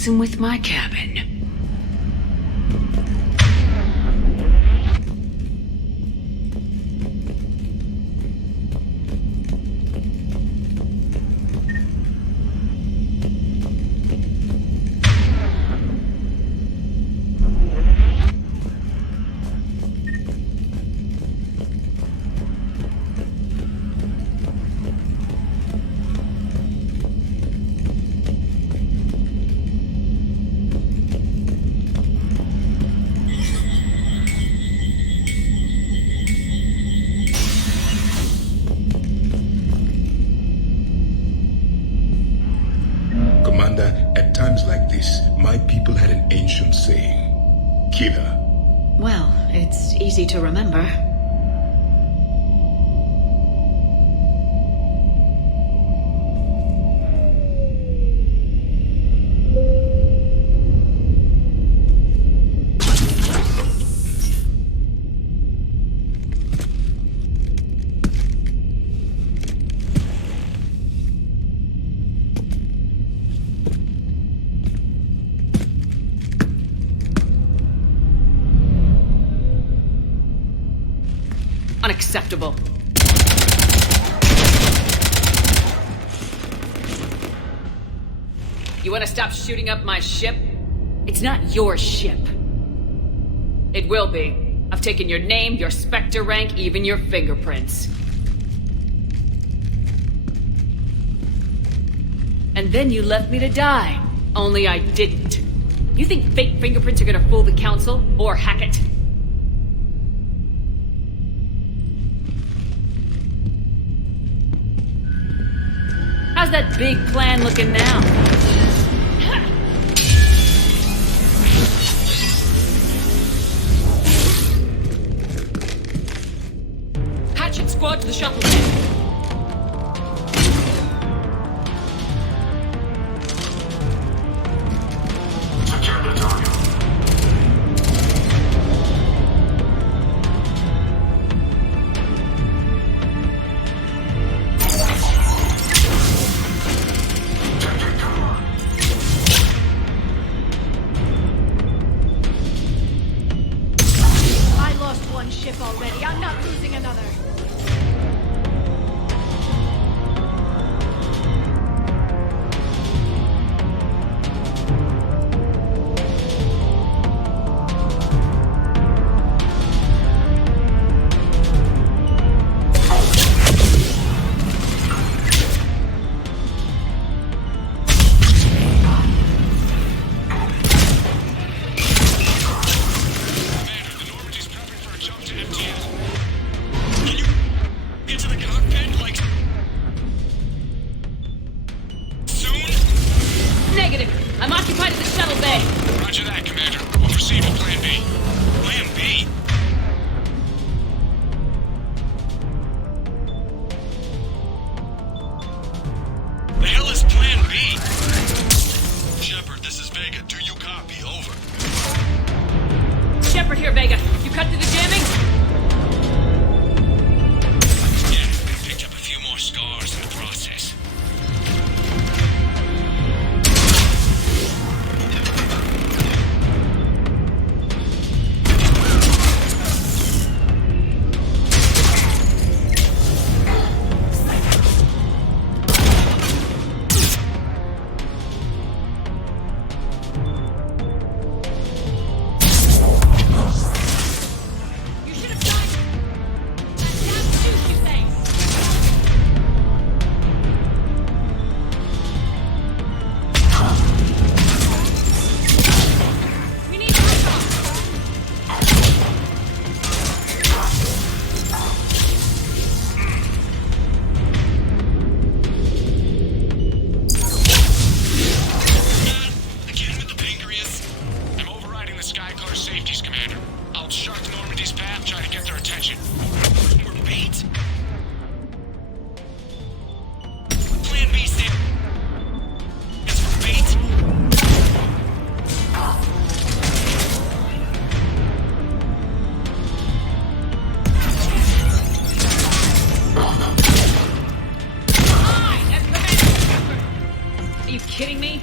messing with my cabin. At times like this, my people had an ancient saying. Killer. Well, it's easy to remember. Unacceptable. You want to stop shooting up my ship? It's not your ship. It will be. I've taken your name, your Spectre rank, even your fingerprints. And then you left me to die. Only I didn't. You think fake fingerprints are gonna fool the Council? Or Hackett? How's that big plan looking now? Hatchet squad to the shuttle bay. Secure the target. Ship already. I'm not losing another. I'm occupied at the shuttle bay. Roger that, Commander. We'll proceed with Plan B. Plan B? The hell is Plan B? Shepard, this is Vega. Do you copy? Over. Shepard here, Vega. You cut through the jamming? Yeah, picked up a few more scars in the process. Are you kidding me?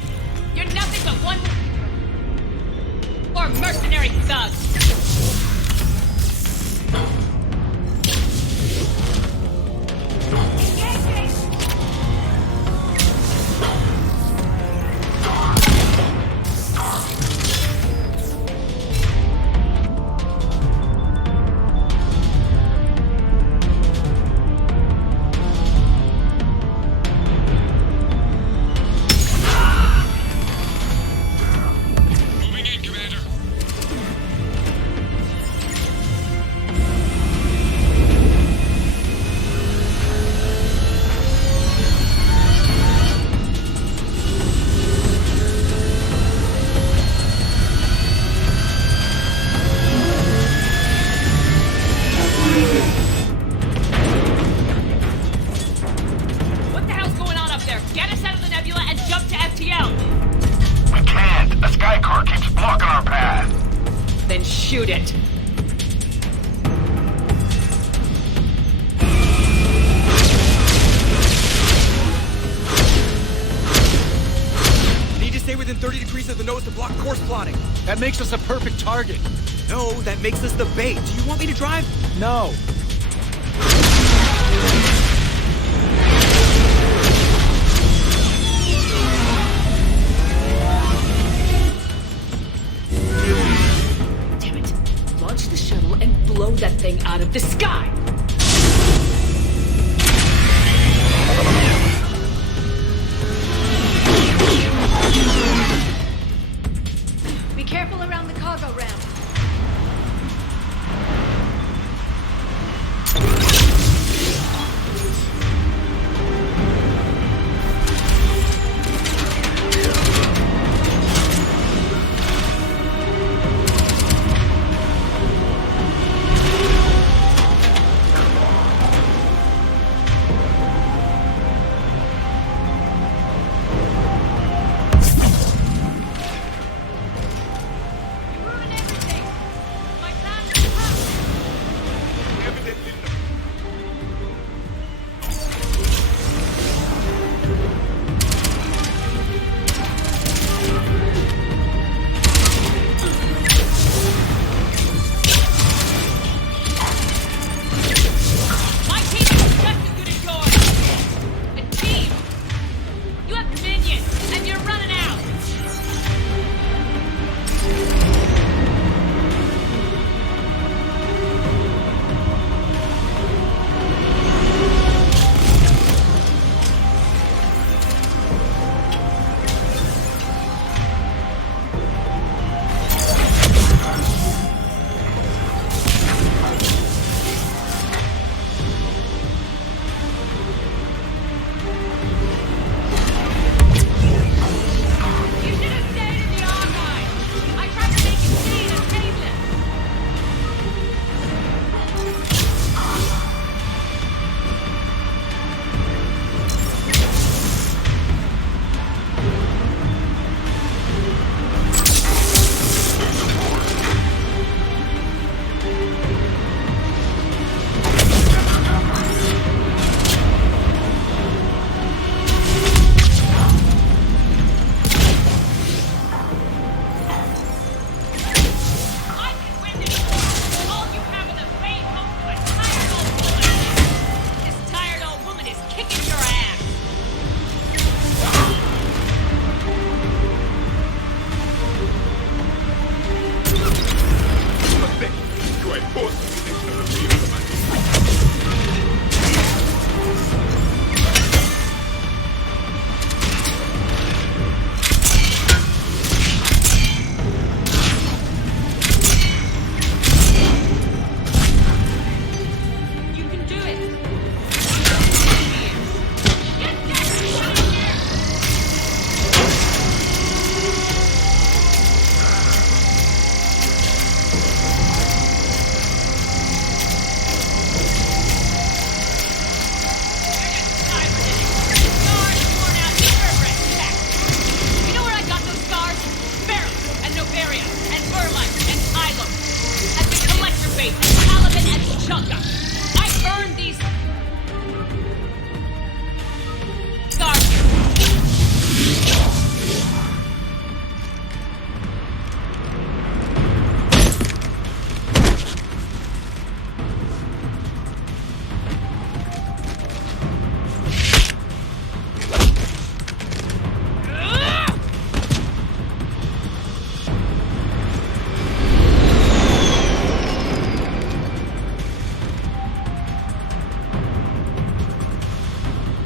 You're nothing It's a one... or mercenary thugs. Moving in, Commander. What the hell's going on up there? Get us out of the nebula and jump to FTL! We can't. A sky car keeps blocking our path. Then shoot it. Need to stay within 30 degrees of the nose to block course plotting. That makes us a perfect target. No, that makes us the bait. Do you want me to drive? No. Damn it. Launch the shuttle and blow that thing out of the sky! Be careful around the cargo ramp.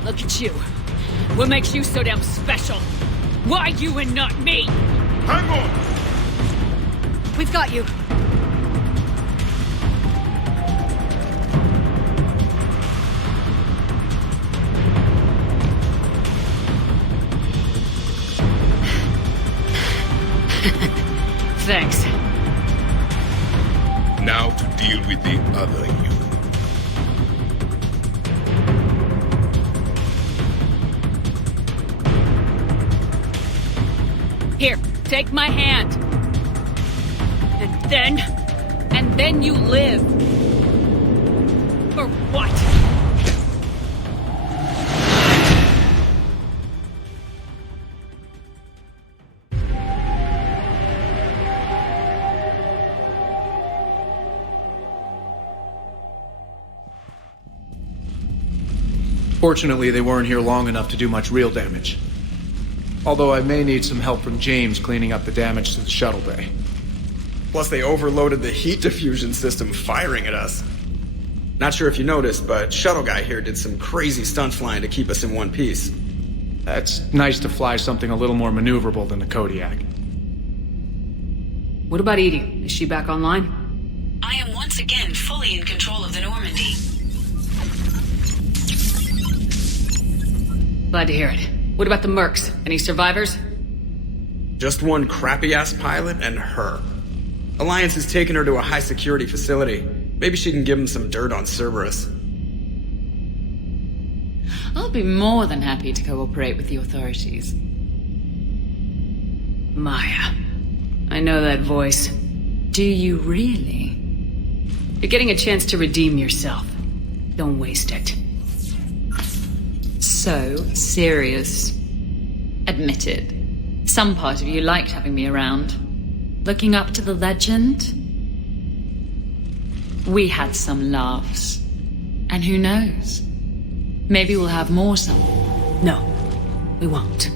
Look at you. What makes you so damn special? Why you and not me? Hang on! We've got you. Thanks. Now to deal with the other you. Here, take my hand. And then you live. For what? Fortunately, they weren't here long enough to do much real damage. Although I may need some help from James cleaning up the damage to the shuttle bay. Plus, they overloaded the heat diffusion system firing at us. Not sure if you noticed, but Shuttle Guy here did some crazy stunt flying to keep us in one piece. It's nice to fly something a little more maneuverable than the Kodiak. What about Edie? Is she back online? I am once again fully in control of the Normandy. Glad to hear it. What about the Mercs? Any survivors? Just one crappy-ass pilot and her. Alliance has taken her to a high-security facility. Maybe she can give them some dirt on Cerberus. I'll be more than happy to cooperate with the authorities. Maya. I know that voice. Do you really? You're getting a chance to redeem yourself. Don't waste it. So serious. Admitted. Some part of you liked having me around. Looking up to the legend. We had some laughs. And who knows? Maybe we'll have more some. No, we won't.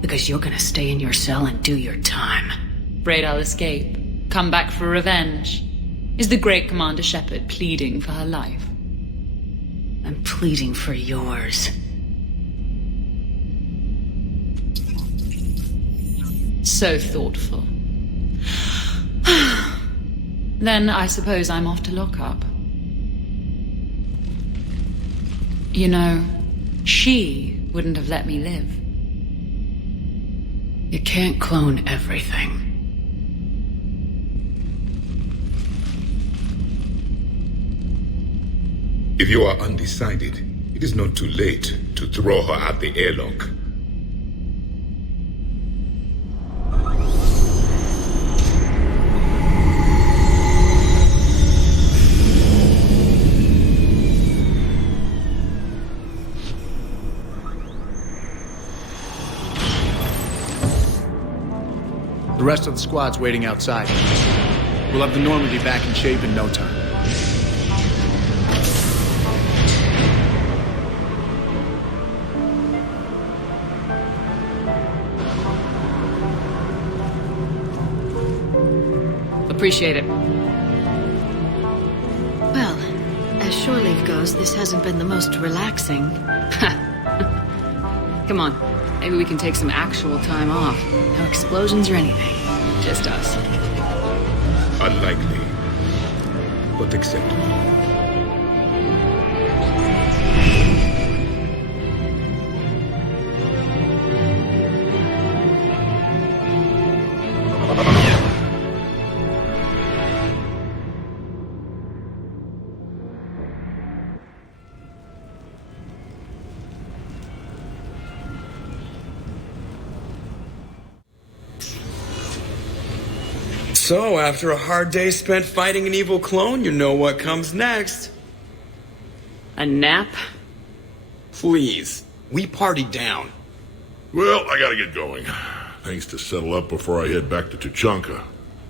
Because you're gonna stay in your cell and do your time. Afraid I'll escape. Come back for revenge. Is the great Commander Shepard pleading for her life? I'm pleading for yours. So thoughtful. Then I suppose I'm off to lock up. You know, she wouldn't have let me live. You can't clone everything. If you are undecided, it is not too late to throw her out the airlock. The rest of the squad's waiting outside. We'll have the Normandy back in shape in no time. Appreciate it. Well, as shore leave goes, this hasn't been the most relaxing. Come on. Maybe we can take some actual time off. No explosions or anything. Just us. Unlikely, but acceptable. So, after a hard day spent fighting an evil clone, you know what comes next. A nap? Please. We party down. Well, I gotta get going. Things to settle up before I head back to Tuchanka.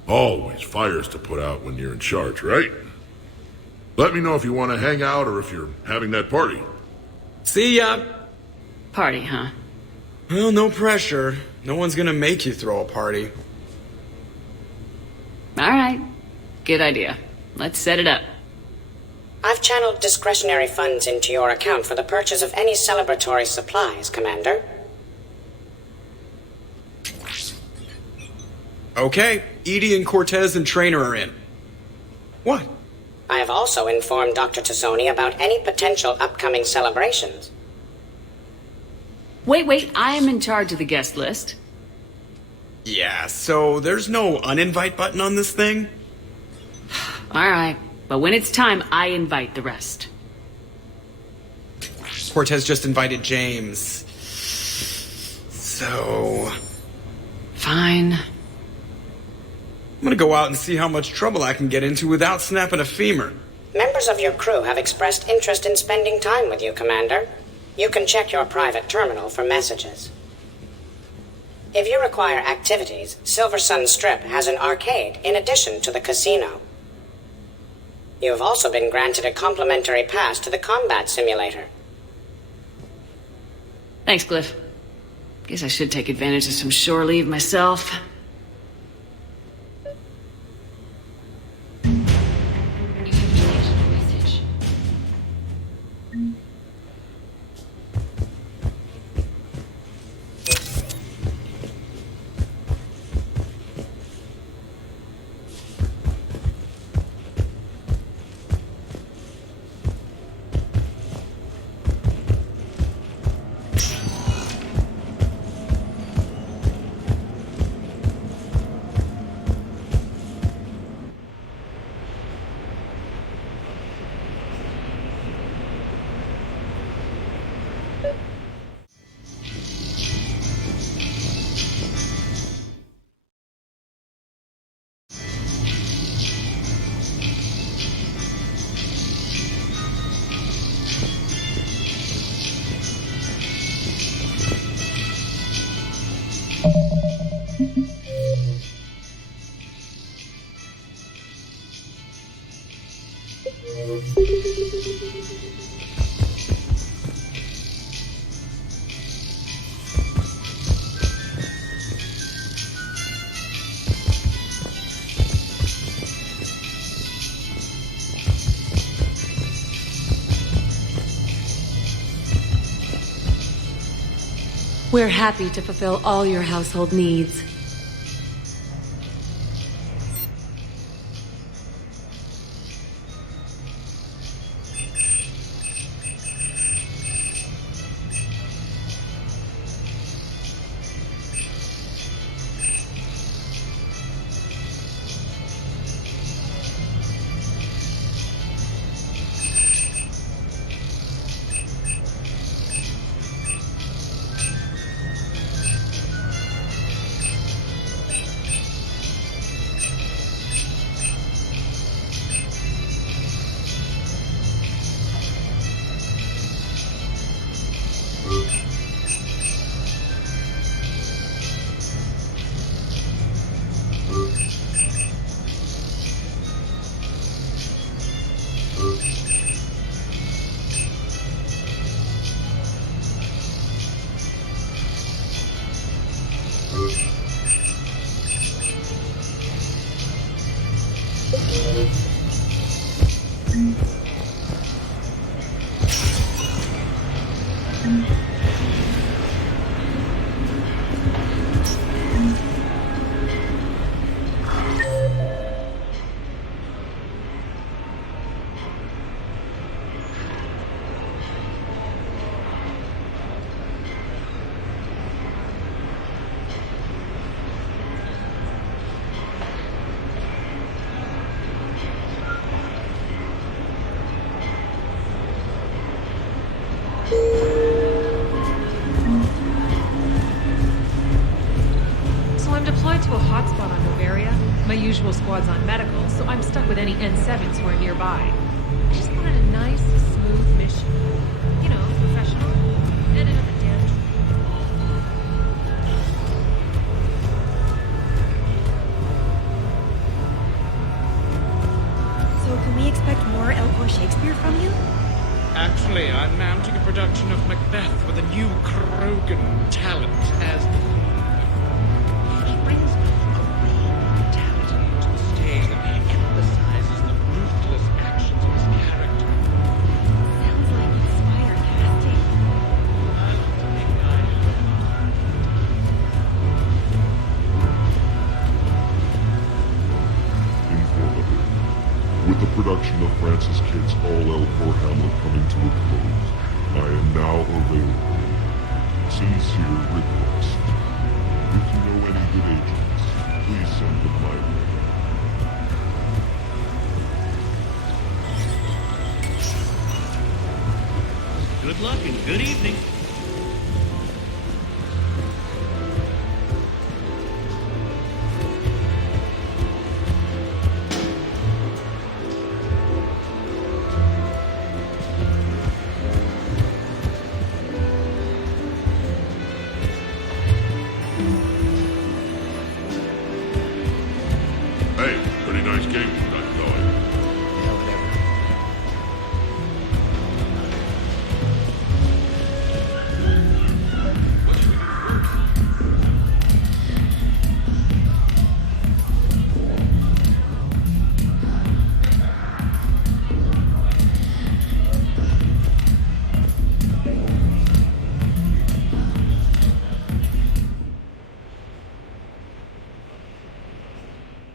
Always fires to put out when you're in charge, right? Let me know if you want to hang out or if you're having that party. See ya! Party, huh? Well, no pressure. No one's gonna make you throw a party. All right. Good idea. Let's set it up. I've channeled discretionary funds into your account for the purchase of any celebratory supplies, Commander. Okay, Edie and Cortez and Trainer are in. What? I have also informed Dr. Tazzoni about any potential upcoming celebrations. Wait, I am in charge of the guest list. Yeah, so there's no uninvite button on this thing? Alright, but when it's time, I invite the rest. Cortez just invited James. So... Fine. I'm gonna go out and see how much trouble I can get into without snapping a femur. Members of your crew have expressed interest in spending time with you, Commander. You can check your private terminal for messages. If you require activities, Silver Sun Strip has an arcade in addition to the casino. You have also been granted a complimentary pass to the combat simulator. Thanks, Cliff. Guess I should take advantage of some shore leave myself. We're happy to fulfill all your household needs. My usual squad's on medical, so I'm stuck with any N7s who are nearby. I just wanted a nice, smooth mission. You know, professional. And another damn So can we expect more Elcor Shakespeare from you? Actually, I'm mounting a production of Macbeth with a new Krogan talent as the lead. He brings a raw brutality to the stage that emphasizes the ruthless actions of his character. the Francis kids all L4 Hamlet coming to a close, I am now available. Sincere request. If you know any good agents, please send them my way. Good luck and good evening. Hey, pretty nice game you got going.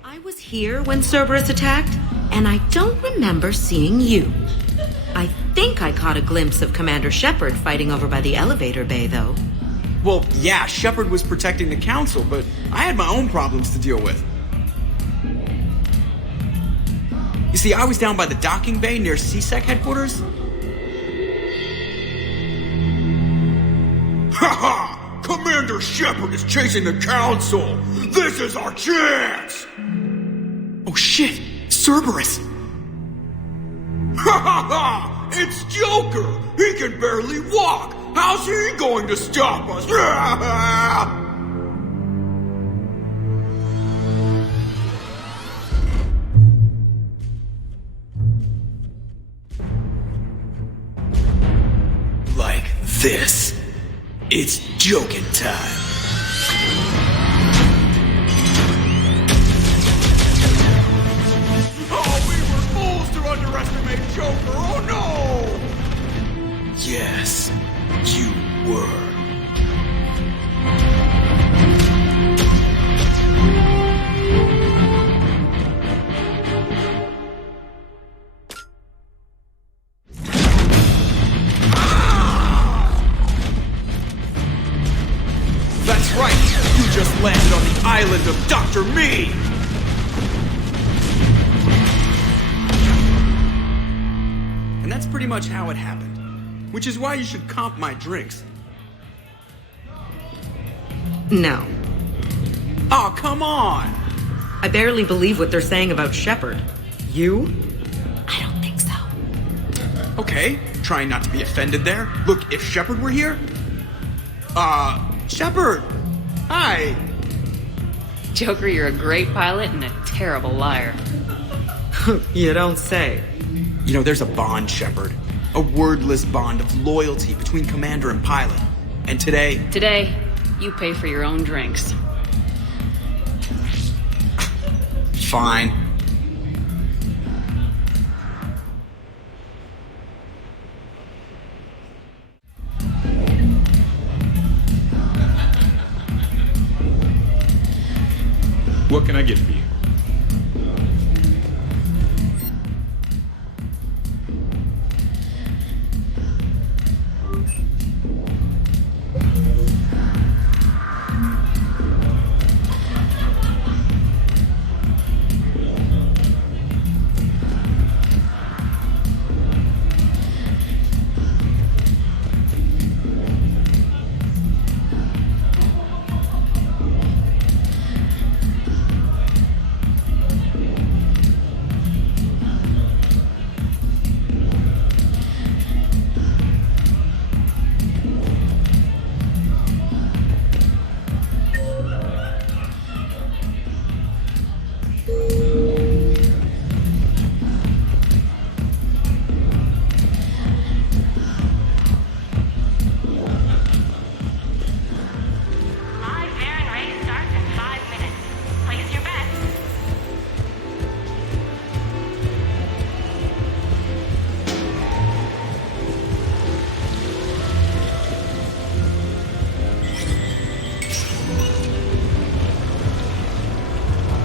I was here when Cerberus attacked, and I don't remember seeing you. I think I caught a glimpse of Commander Shepard fighting over by the elevator bay, though. Well, yeah, Shepard was protecting the Council, but I had my own problems to deal with. You see, I was down by the docking bay near CSEC headquarters. Ha! Commander Shepard is chasing the Council! This is our chance! Oh shit! Cerberus! Ha ha ha! It's Joker! He can barely walk! How's he going to stop us? Like this. It's joking time. Oh, we were fools to underestimate Joker! Oh no! Yes, you were. That's right! You just landed on the island of Dr. Me! And that's pretty much how it happened. Which is why you should comp my drinks. No. Oh, come on! I barely believe what they're saying about Shepard. You? I don't think so. Okay, trying not to be offended there. Look, if Shepard were here... Shepard! Hi! Joker, you're a great pilot and a terrible liar. You don't say. You know, there's a bond, Shepard. A wordless bond of loyalty between commander and pilot. And today... Today, you pay for your own drinks. Fine. What can I get for you?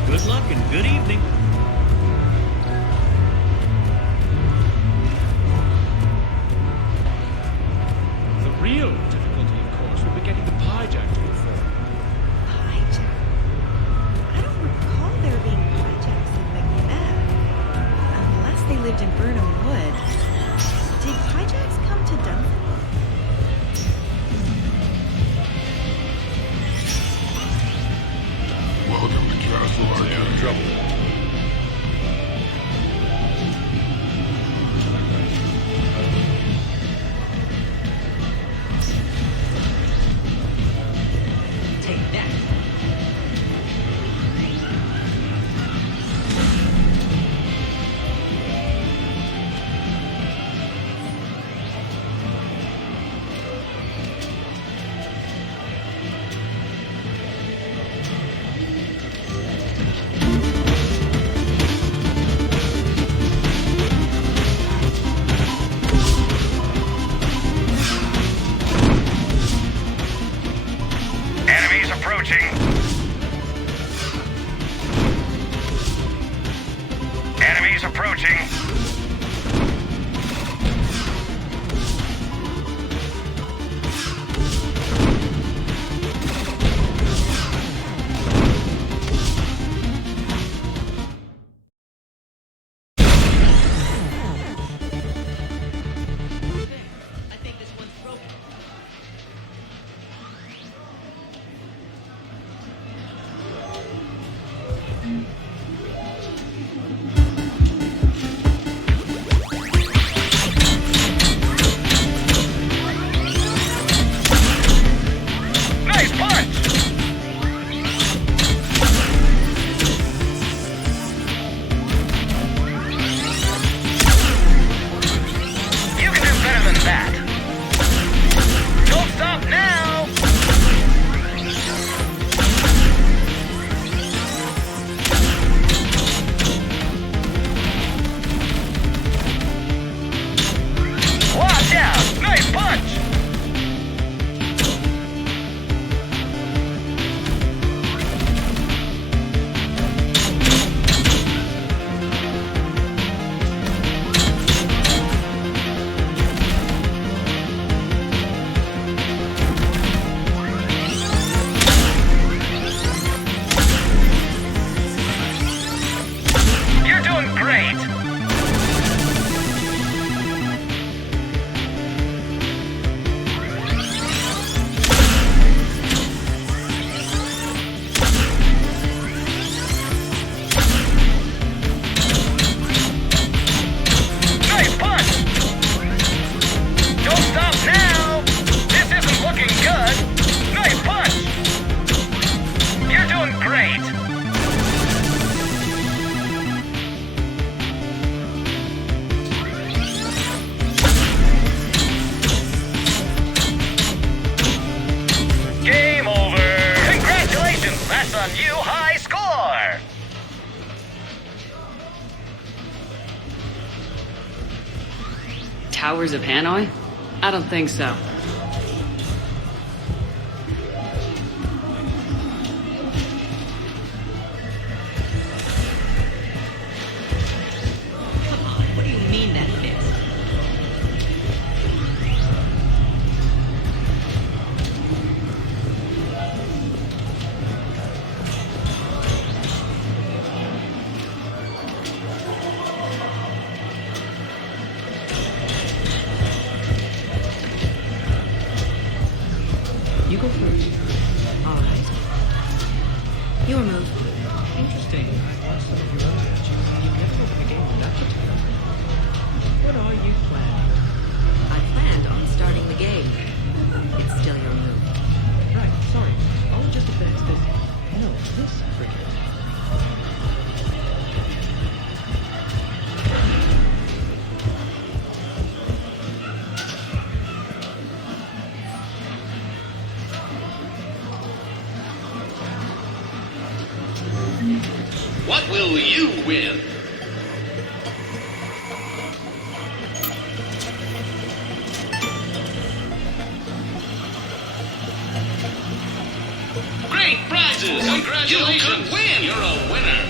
Good luck and good evening. approaching. Enemies approaching. Towers of Hanoi? I don't think so. What do you mean that missed? You go first. All right. Your move. Interesting. I watched some of your own matches, and you've never opened a game with that particular thing. What are you planning? I planned on starting the game. It's still your move. Right, sorry. I'll just advance this. No, this cricket. What will you win? Great prizes! Congratulations! You could win! You're a winner!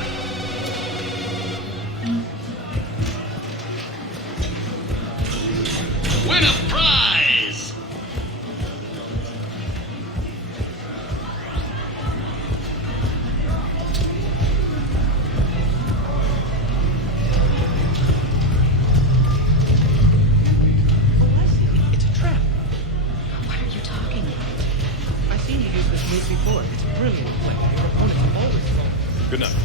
Win a prize! It's a trap. What are you talking about? I've seen you use this move before. It's brilliant. Like your opponents always fall. Good night.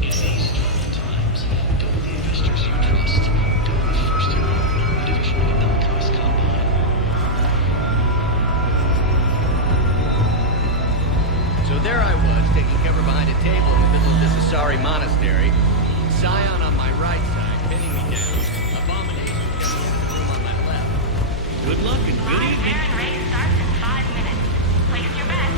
In these troubled times, don't the investors you trust, don't the first to know when the division of Elkos Combine. So there I was, taking cover behind a table in the middle of this Asari monastery. Scion on my right side, pinning me down. Abomination down in the room on my left. Good luck and good evening. Race starts in 5 minutes. Place your bet.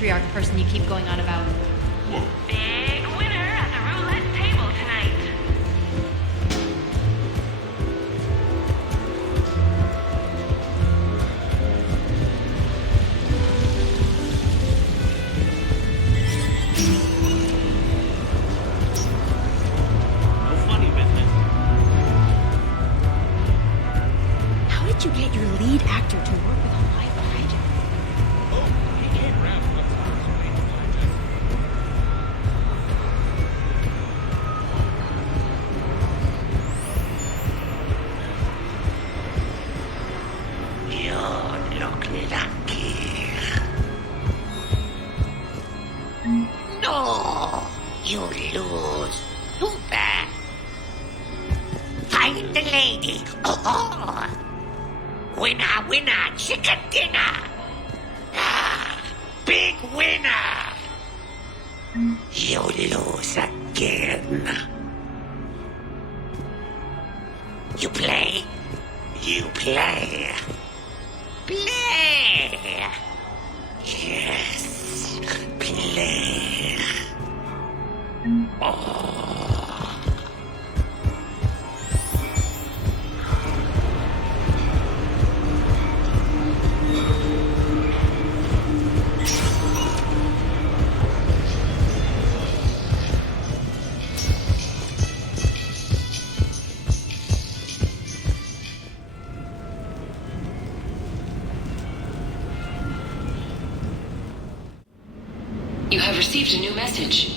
matriarch person you keep going on about? Big winner at the roulette table tonight. No funny business. How did you get your lead actor to work with a live behind you? Oh, he came around a couple times, so I ain't apologizing. You look lucky. No, you lose. Too bad. Find the lady. Oh, winner, winner, chicken dinner. Ah, big winner. You lose again. You play. You play. Play. Yes, play. Oh. You have received a new message.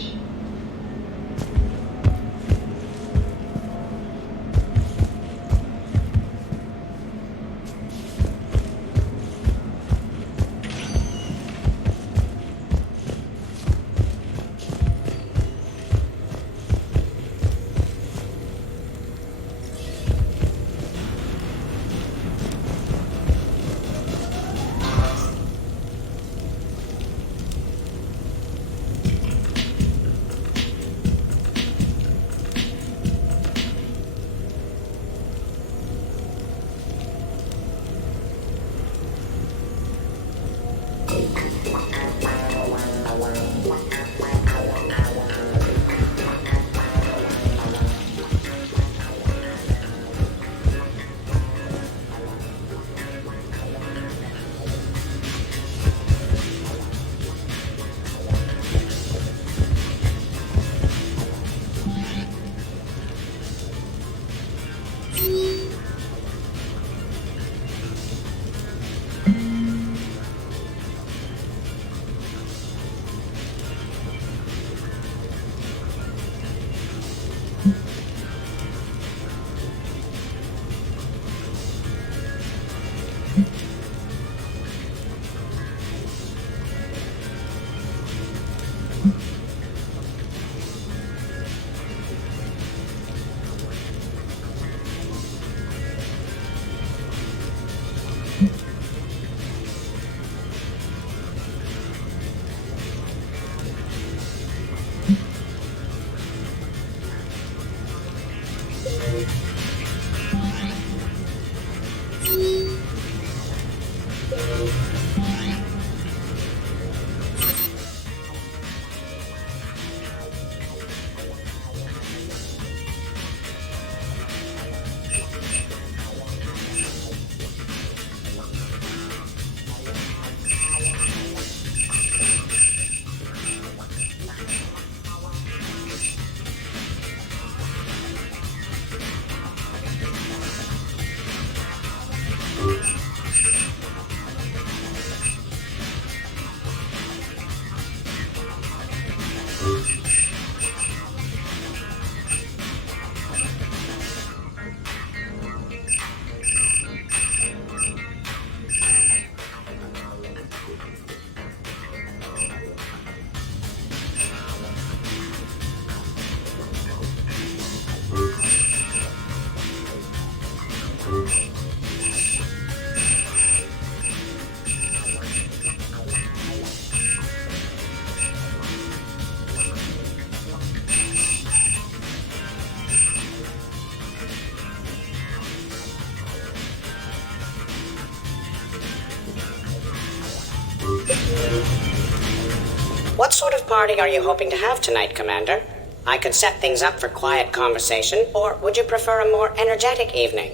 party are you hoping to have tonight, Commander? I could set things up for quiet conversation, or would you prefer a more energetic evening?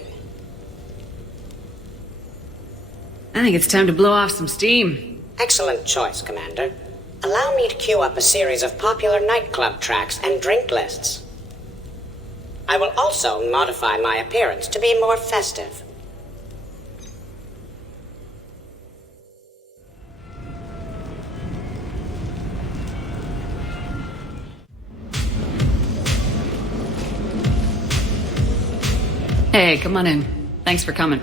I think it's time to blow off some steam. Excellent choice, Commander. Allow me to queue up a series of popular nightclub tracks and drink lists. I will also modify my appearance to be more festive. Hey, come on in. Thanks for coming.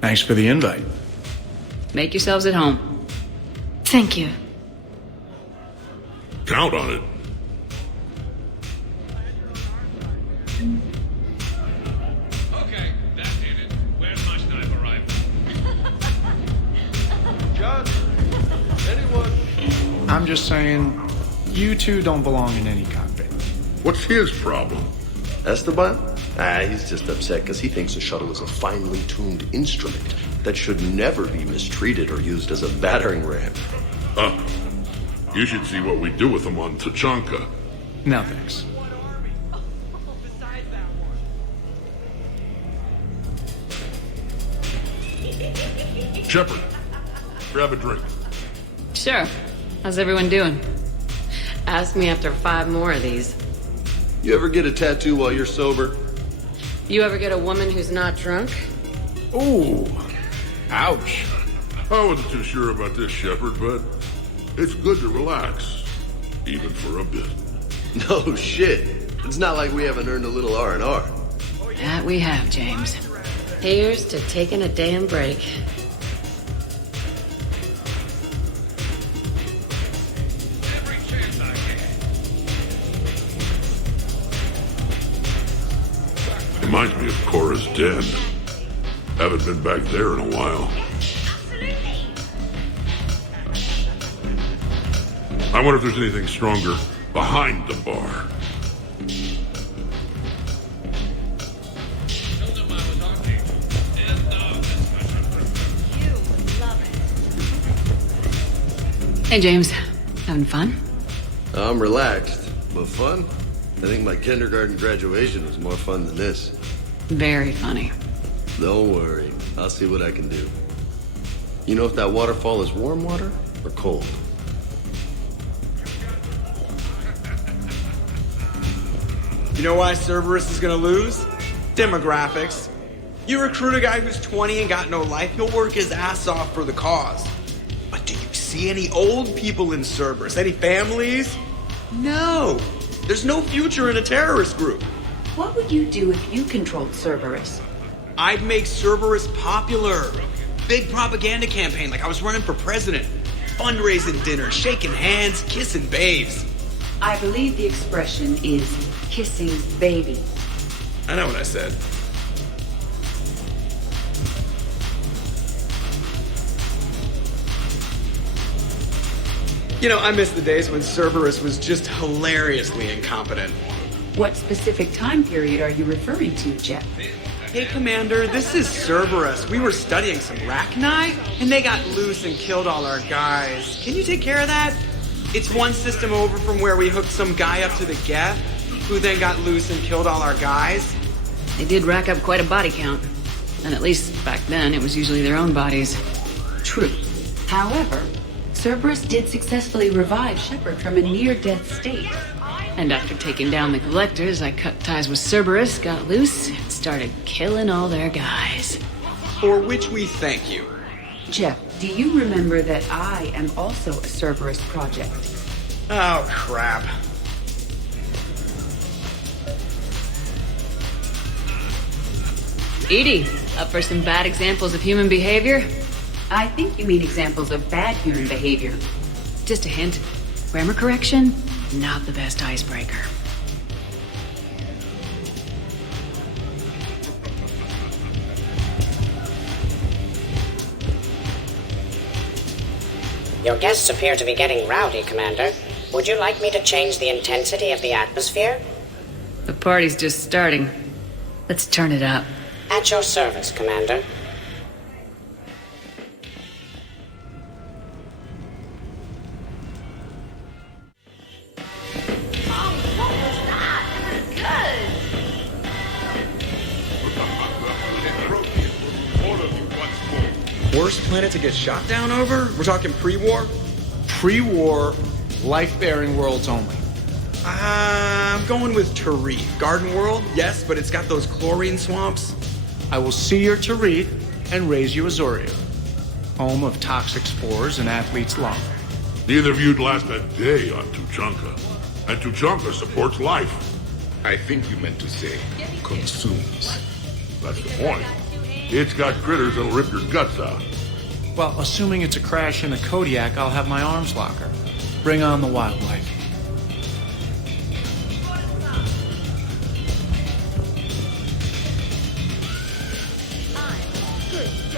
Thanks for the invite. Make yourselves at home. Thank you. Count on it. Okay, that did it. Where's my sniper rifle? John? Anyone? I'm just saying, you two don't belong in any cockpit. What's his problem? Esteban? He's just upset because he thinks the shuttle is a finely tuned instrument that should never be mistreated or used as a battering ram. You should see what we do with him on Tachanka. No thanks. Shepard, grab a drink. Sure. How's everyone doing? Ask me after 5 more of these. You ever get a tattoo while you're sober? You ever get a woman who's not drunk? Ooh. Ouch. I wasn't too sure about this, Shepard, but it's good to relax, even for a bit. No shit. It's not like we haven't earned a little R&R. That we have, James. Here's to taking a damn break. Reminds me of Cora's den. Haven't been back there in a while. I wonder if there's anything stronger behind the bar. Hey, James. Having fun? I'm relaxed, but fun? I think my kindergarten graduation was more fun than this. Very funny. Don't worry. I'll see what I can do. You know if that waterfall is warm water or cold? You know why Cerberus is gonna lose? Demographics. You recruit a guy who's 20 and got no life, he'll work his ass off for the cause. But do you see any old people in Cerberus? Any families? No. There's no future in a terrorist group. What would you do if you controlled Cerberus? I'd make Cerberus popular. Big propaganda campaign like I was running for president. Fundraising dinners, shaking hands, kissing babes. I believe the expression is kissing baby. I know what I said. You know, I miss the days when Cerberus was just hilariously incompetent. What specific time period are you referring to, Jeff? Hey, Commander, this is Cerberus. We were studying some Rachni, and they got loose and killed all our guys. Can you take care of that? It's one system over from where we hooked some guy up to the Geth, who then got loose and killed all our guys. They did rack up quite a body count. And at least back then, it was usually their own bodies. True. However, Cerberus did successfully revive Shepard from a near-death state. And after taking down the Collectors, I cut ties with Cerberus, got loose, and started killing all their guys. For which we thank you. Jeff, do you remember that I am also a Cerberus project? Oh, crap. Edie, up for some bad examples of human behavior? I think you mean examples of bad human behavior. Just a hint. Grammar correction? Not the best icebreaker. Your guests appear to be getting rowdy, Commander. Would you like me to change the intensity of the atmosphere? The party's just starting. Let's turn it up. At your service, Commander. worst planet to get shot down over? We're talking pre-war? Pre-war, life-bearing worlds only. I'm going with Tariq. Garden World, yes, but it's got those chlorine swamps. I will see your Tariq and raise you Azoria, home of toxic spores and athlete's lung. Neither of you'd last a day on Tuchanka. And Tuchanka supports life. I think you meant to say consumes. That's the point. It's got critters that'll rip your guts out. Well, assuming it's a crash in a Kodiak, I'll have my arms locker. Bring on the wildlife.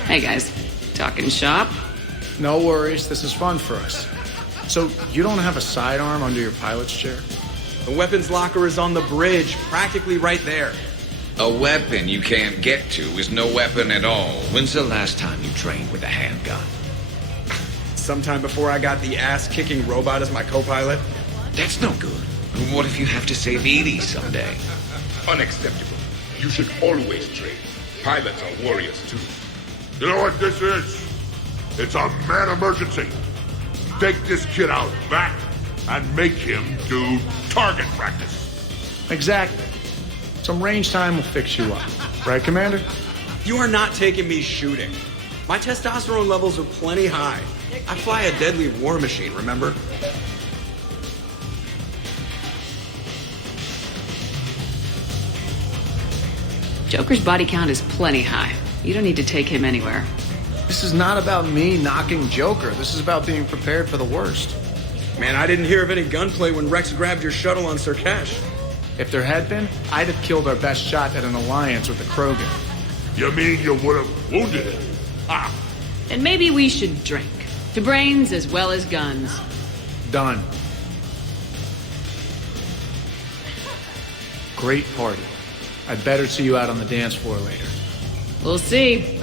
Hey guys, talking shop? No worries, this is fun for us. So, you don't have a sidearm under your pilot's chair? The weapons locker is on the bridge, practically right there. A weapon you can't get to is no weapon at all. When's the last time you trained with a handgun? Sometime before I got the ass-kicking robot as my co-pilot. That's no good. What if you have to save Edie someday? Unacceptable. You should always train. Pilots are warriors too. You know what this is? It's a man emergency. Take this kid out back and make him do target practice. Exactly. Some range time will fix you up. Right, Commander? You are not taking me shooting. My testosterone levels are plenty high. I fly a deadly war machine, remember? Joker's body count is plenty high. You don't need to take him anywhere. This is not about me knocking Joker. This is about being prepared for the worst. Man, I didn't hear of any gunplay when Rex grabbed your shuttle on Sirkesh. If there had been, I'd have killed our best shot at an alliance with the Krogan. You mean you would have wounded him? Ah! And maybe we should drink. To brains as well as guns. Done. Great party. I'd better see you out on the dance floor later. We'll see.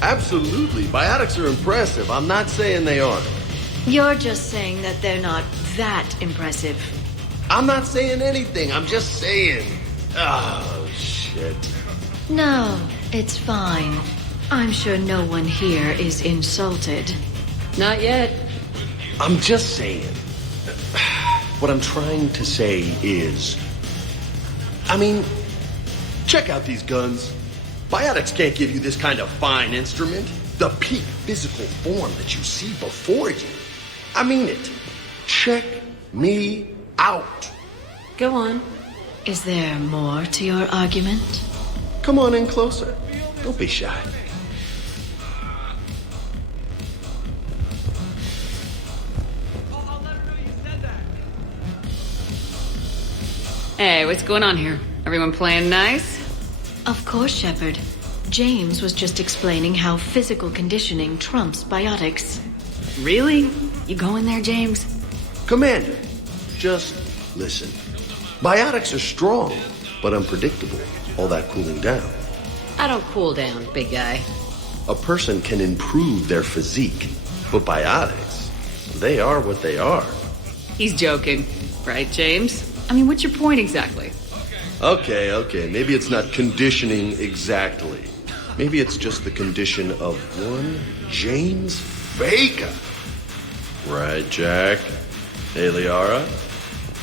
Absolutely. Biotics are impressive. I'm not saying they aren't. You're just saying that they're not that impressive. I'm not saying anything. I'm just saying. Oh, shit. No, it's fine. I'm sure no one here is insulted. Not yet. I'm just saying. What I'm trying to say is... I mean, check out these guns. Biotics can't give you this kind of fine instrument. The peak physical form that you see before you. I mean it. Check me out. Go on. Is there more to your argument? Come on in closer. Don't be shy. Hey, what's going on here? Everyone playing nice? Of course, Shepard. James was just explaining how physical conditioning trumps biotics. Really? You going there, James? Commander, just listen. Biotics are strong, but unpredictable. All that cooling down. I don't cool down, big guy. A person can improve their physique, but biotics, they are what they are. He's joking. Right, James? I mean, what's your point exactly? Okay. Maybe it's not conditioning exactly. Maybe it's just the condition of one James Vega. Right, Jack? Hey, Liara?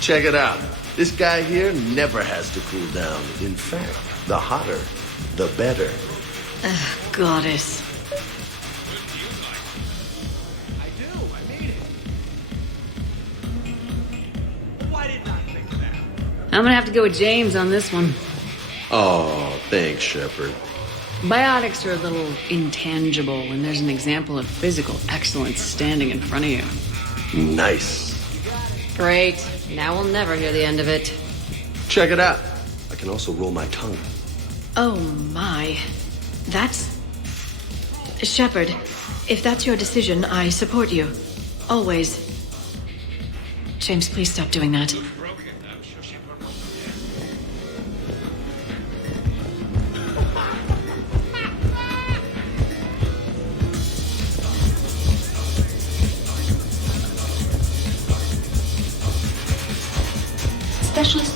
Check it out. This guy here never has to cool down. In fact, the hotter, the better. Goddess. I'm gonna have to go with James on this one. Oh, thanks, Shepard. Biotics are a little intangible when there's an example of physical excellence standing in front of you. Nice. Great. Now we'll never hear the end of it. Check it out. I can also roll my tongue. Oh my. That's... Shepard, if that's your decision, I support you. Always. James, please stop doing that.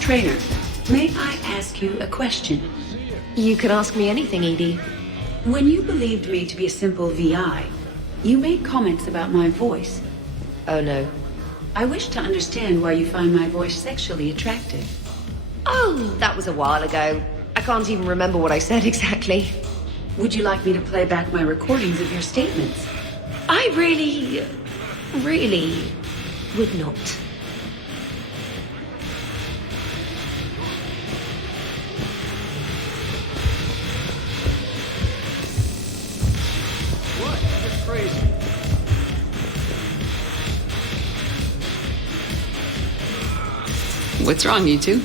Trainer, may I ask you a question? You can ask me anything, Edie. When you believed me to be a simple VI, you made comments about my voice. Oh no. I wish to understand why you find my voice sexually attractive. Oh, that was a while ago. I can't even remember what I said exactly. Would you like me to play back my recordings of your statements? I really would not. What? That's crazy. What's wrong, you two?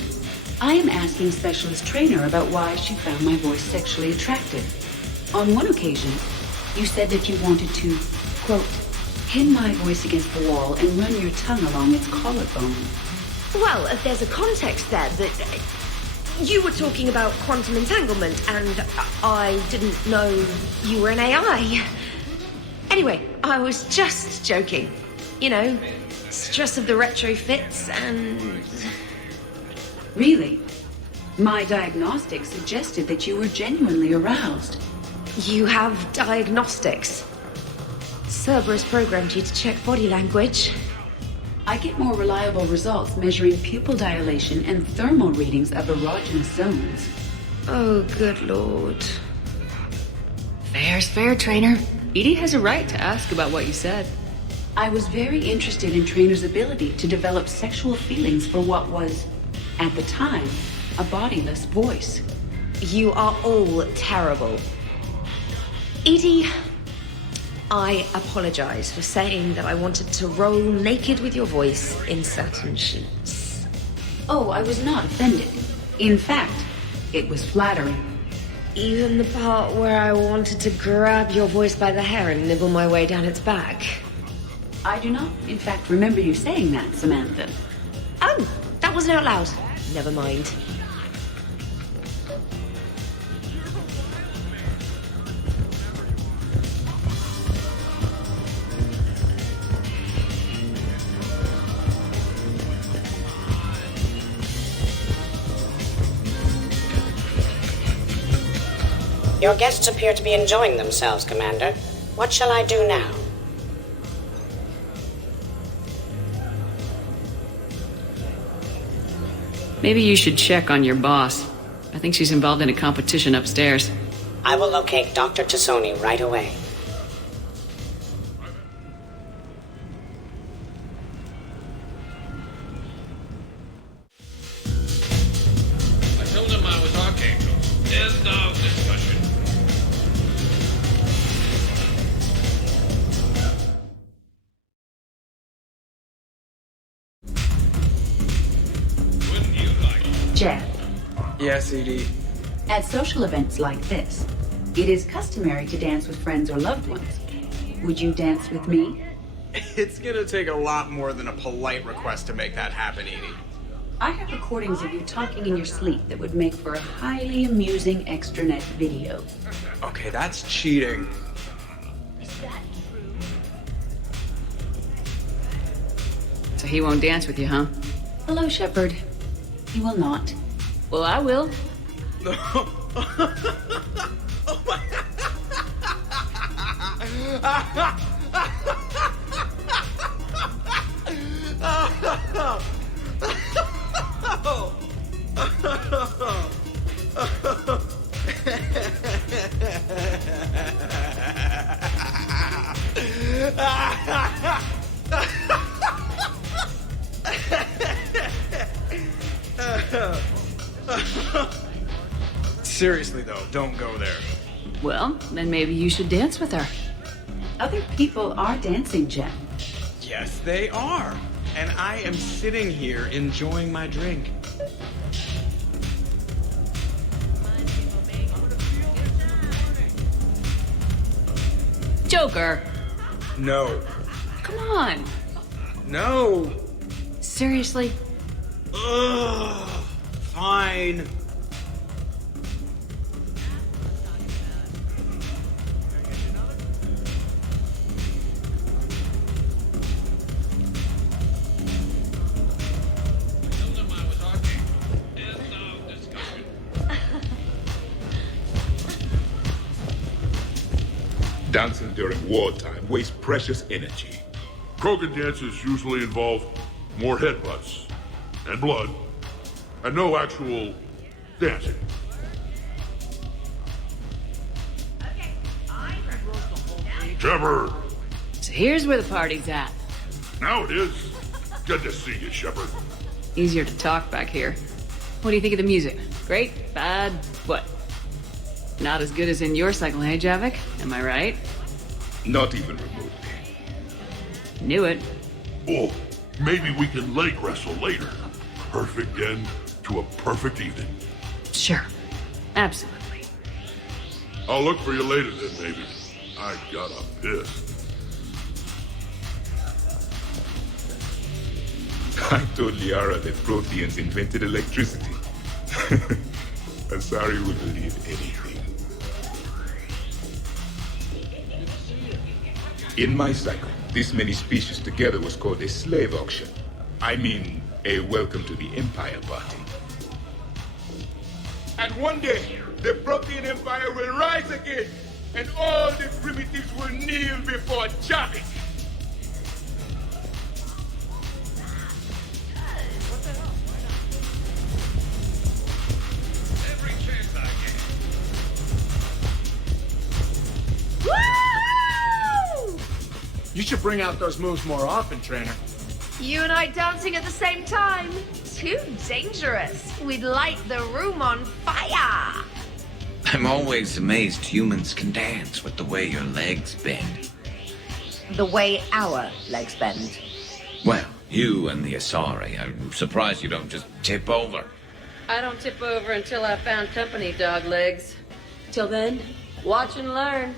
I am asking Specialist Trainer about why she found my voice sexually attractive. On one occasion, you said that you wanted to, quote, pin my voice against the wall and run your tongue along its collarbone. Well, there's a context there that you were talking about quantum entanglement, and I didn't know you were an AI. Anyway, I was just joking. You know, stress of the retrofits and... Really? My diagnostics suggested that you were genuinely aroused. You have diagnostics. Cerberus programmed you to check body language. I get more reliable results measuring pupil dilation and thermal readings of erogenous zones. Oh, good lord. Fair's fair, Trainer. Edie has a right to ask about what you said. I was very interested in Trainer's ability to develop sexual feelings for what was, at the time, a bodiless voice. You are all terrible. Edie, I apologize for saying that I wanted to roll naked with your voice in satin sheets. Oh, I was not offended. In fact, it was flattering. Even the part where I wanted to grab your voice by the hair and nibble my way down its back. I do not, in fact, remember you saying that, Samantha. Oh, that wasn't out loud. Never mind. Your guests appear to be enjoying themselves, Commander. What shall I do now? Maybe you should check on your boss. I think she's involved in a competition upstairs. I will locate Dr. Tassoni right away. I told him I was Archangel. End of discussion. Wouldn't you like it? Jeff, Yes, Edie. at social events like this, it is customary to dance with friends or loved ones. Would you dance with me? It's gonna take a lot more than a polite request to make that happen, Edie. I have recordings of you talking in your sleep that would make for a highly amusing extranet video. Okay, that's cheating. So he won't dance with you, huh? Hello, Shepard. He will not. Well, I will. Seriously, though, don't go there. Well, then maybe you should dance with her. Other people are dancing, Jeff. Yes, they are. And I am sitting here enjoying my drink. Joker! No. Come on! No! Seriously? Ugh. Fine. Dancing during wartime wastes precious energy. Krogan dances usually involve more headbutts and blood and no actual dancing. Shepard! So here's where the party's at. Now it is. Good to see you, Shepard. Easier to talk back here. What do you think of the music? Great? Bad? What? Not as good as in your cycle, hey, Javik? Am I right? Not even remotely. Knew it. Oh, maybe we can leg wrestle later. Perfect end to a perfect evening. Sure. Absolutely. I'll look for you later then, maybe. I gotta piss. I told Liara that Protheans invented electricity. Asari would believe anything. In my cycle, this many species together was called a slave auction. I mean, a welcome to the Empire party. And one day, the Prothean Empire will rise again, and all the primitives will kneel before Javik. You should bring out those moves more often, trainer. You and I dancing at the same time? Too dangerous. We'd light the room on fire. I'm always amazed humans can dance with the way your legs bend. The way our legs bend. Well, you and the Asari. I'm surprised you don't just tip over. I don't tip over until I found company, dog legs. Till then, watch and learn.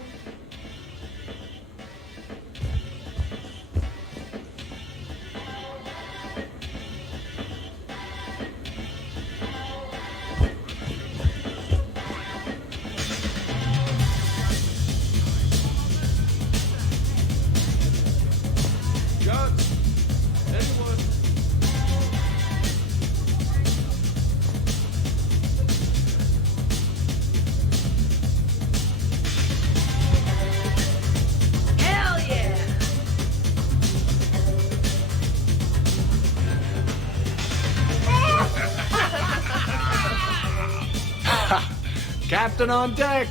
Captain on deck!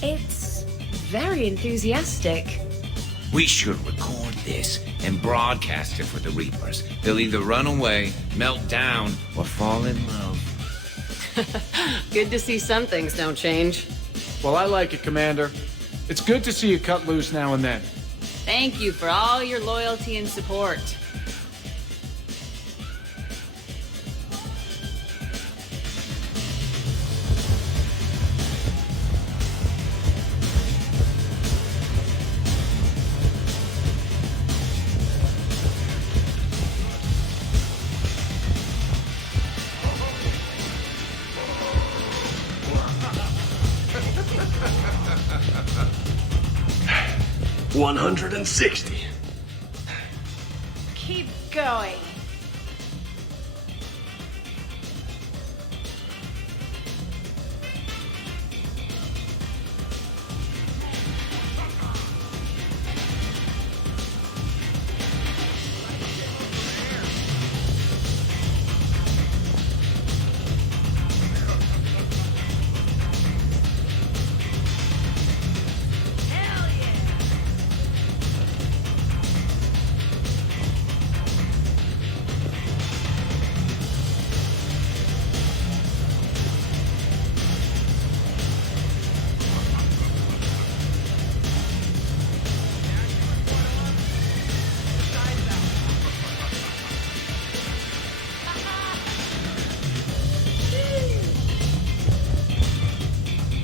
It's very enthusiastic. We should record this and broadcast it for the Reapers. They'll either run away, melt down, or fall in love. Good to see some things don't change. Well, I like it, Commander. It's good to see you cut loose now and then. Thank you for all your loyalty and support. $160. Keep going.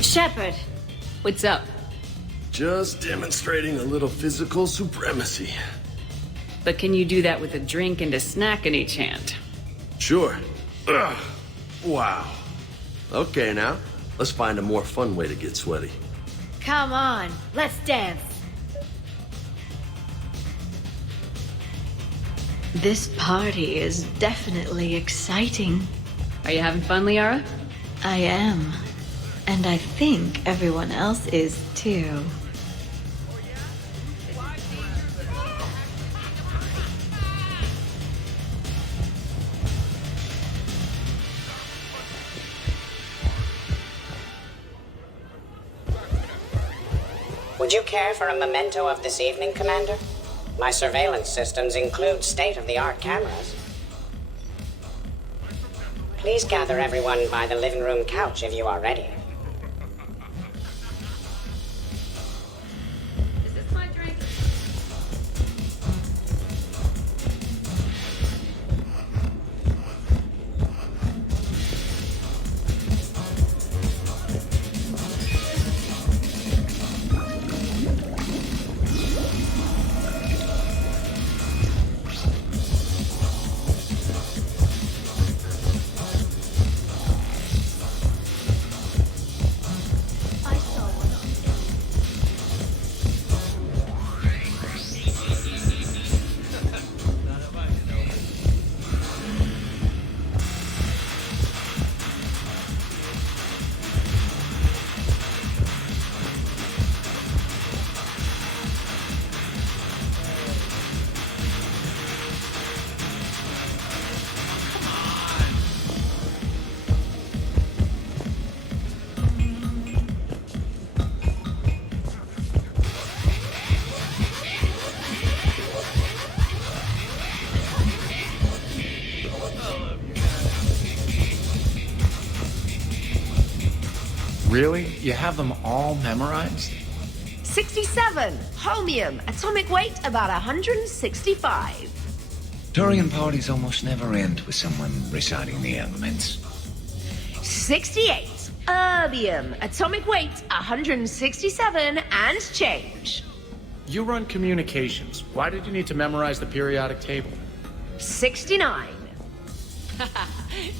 Shepard, what's up? Just demonstrating a little physical supremacy. But can you do that with a drink and a snack in each hand? Sure. Ugh. Wow. Okay, now, let's find a more fun way to get sweaty. Come on, let's dance. This party is definitely exciting. Are you having fun, Liara? I am. And I think everyone else is too. Would you care for a memento of this evening, Commander? My surveillance systems include state-of-the-art cameras. Please gather everyone by the living room couch if you are ready. Is this my drink? Really? You have them all memorized? 67. Holmium. Atomic weight about 165. Turian parties almost never end with someone reciting the elements. 68. Erbium. Atomic weight 167 and change. You run communications. Why did you need to memorize the periodic table? 69.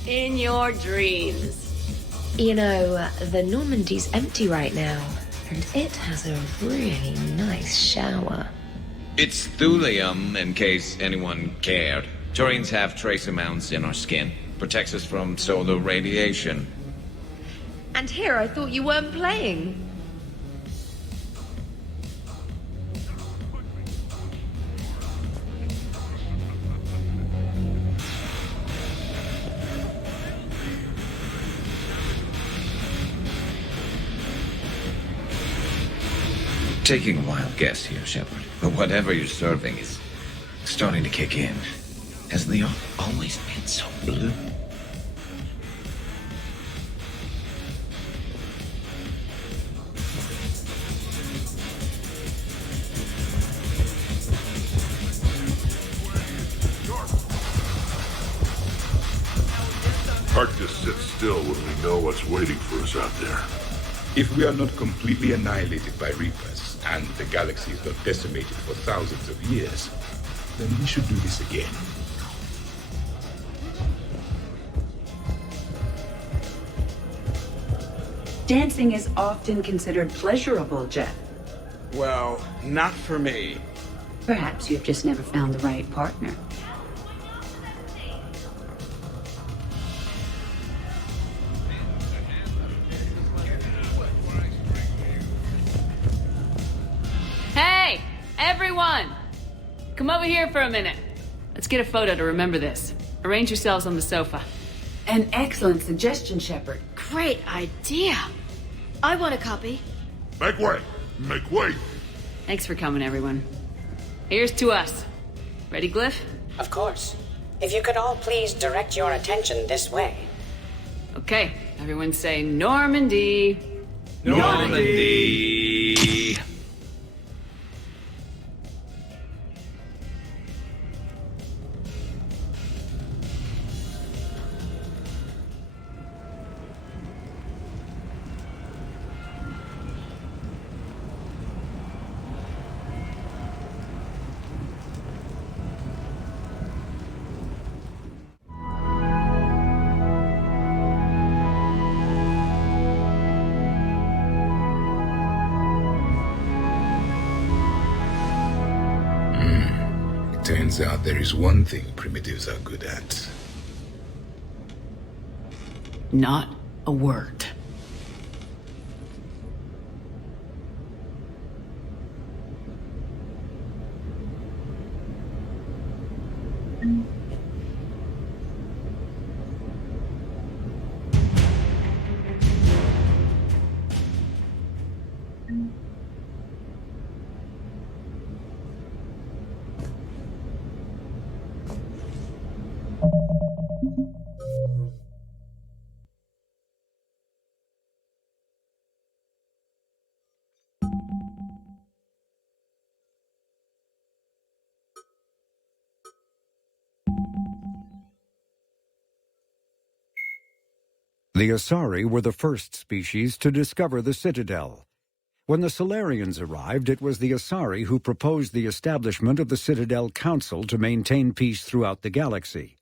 In your dreams. You know, the Normandy's empty right now, and it has a really nice shower. It's thulium, in case anyone cared. Turians have trace amounts in our skin. Protects us from solar radiation. And here I thought you weren't playing. Taking a wild guess here, Shepard, but whatever you're serving is starting to kick in. Has Leon always been so blue? Hard to sit still when we know what's waiting for us out there. If we are not completely annihilated by Reapers, and the galaxy is not decimated for thousands of years, then we should do this again. Dancing is often considered pleasurable, Jeff. Well, not for me. Perhaps you've just never found the right partner. Hey, everyone! Come over here for a minute. Let's get a photo to remember this. Arrange yourselves on the sofa. An excellent suggestion, Shepard. Great idea. I want a copy. Make way! Make way! Thanks for coming, everyone. Here's to us. Ready, Glyph? Of course. If you could all please direct your attention this way. Okay, everyone say Normandy. Normandy! Turns out there is one thing primitives are good at. Not a word. The Asari were the first species to discover the Citadel. When the Solarians arrived, it was the Asari who proposed the establishment of the Citadel Council to maintain peace throughout the galaxy.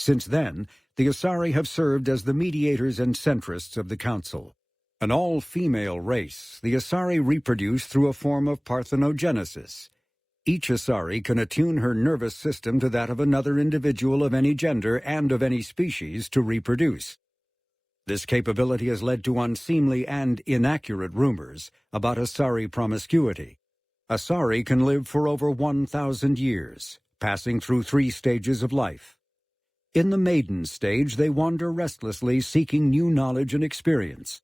Since then, the Asari have served as the mediators and centrists of the Council. An all-female race, the Asari reproduce through a form of parthenogenesis. Each Asari can attune her nervous system to that of another individual of any gender and of any species to reproduce. This capability has led to unseemly and inaccurate rumors about Asari promiscuity. Asari can live for over 1,000 years, passing through 3 stages of life. In the maiden stage, they wander restlessly, seeking new knowledge and experience.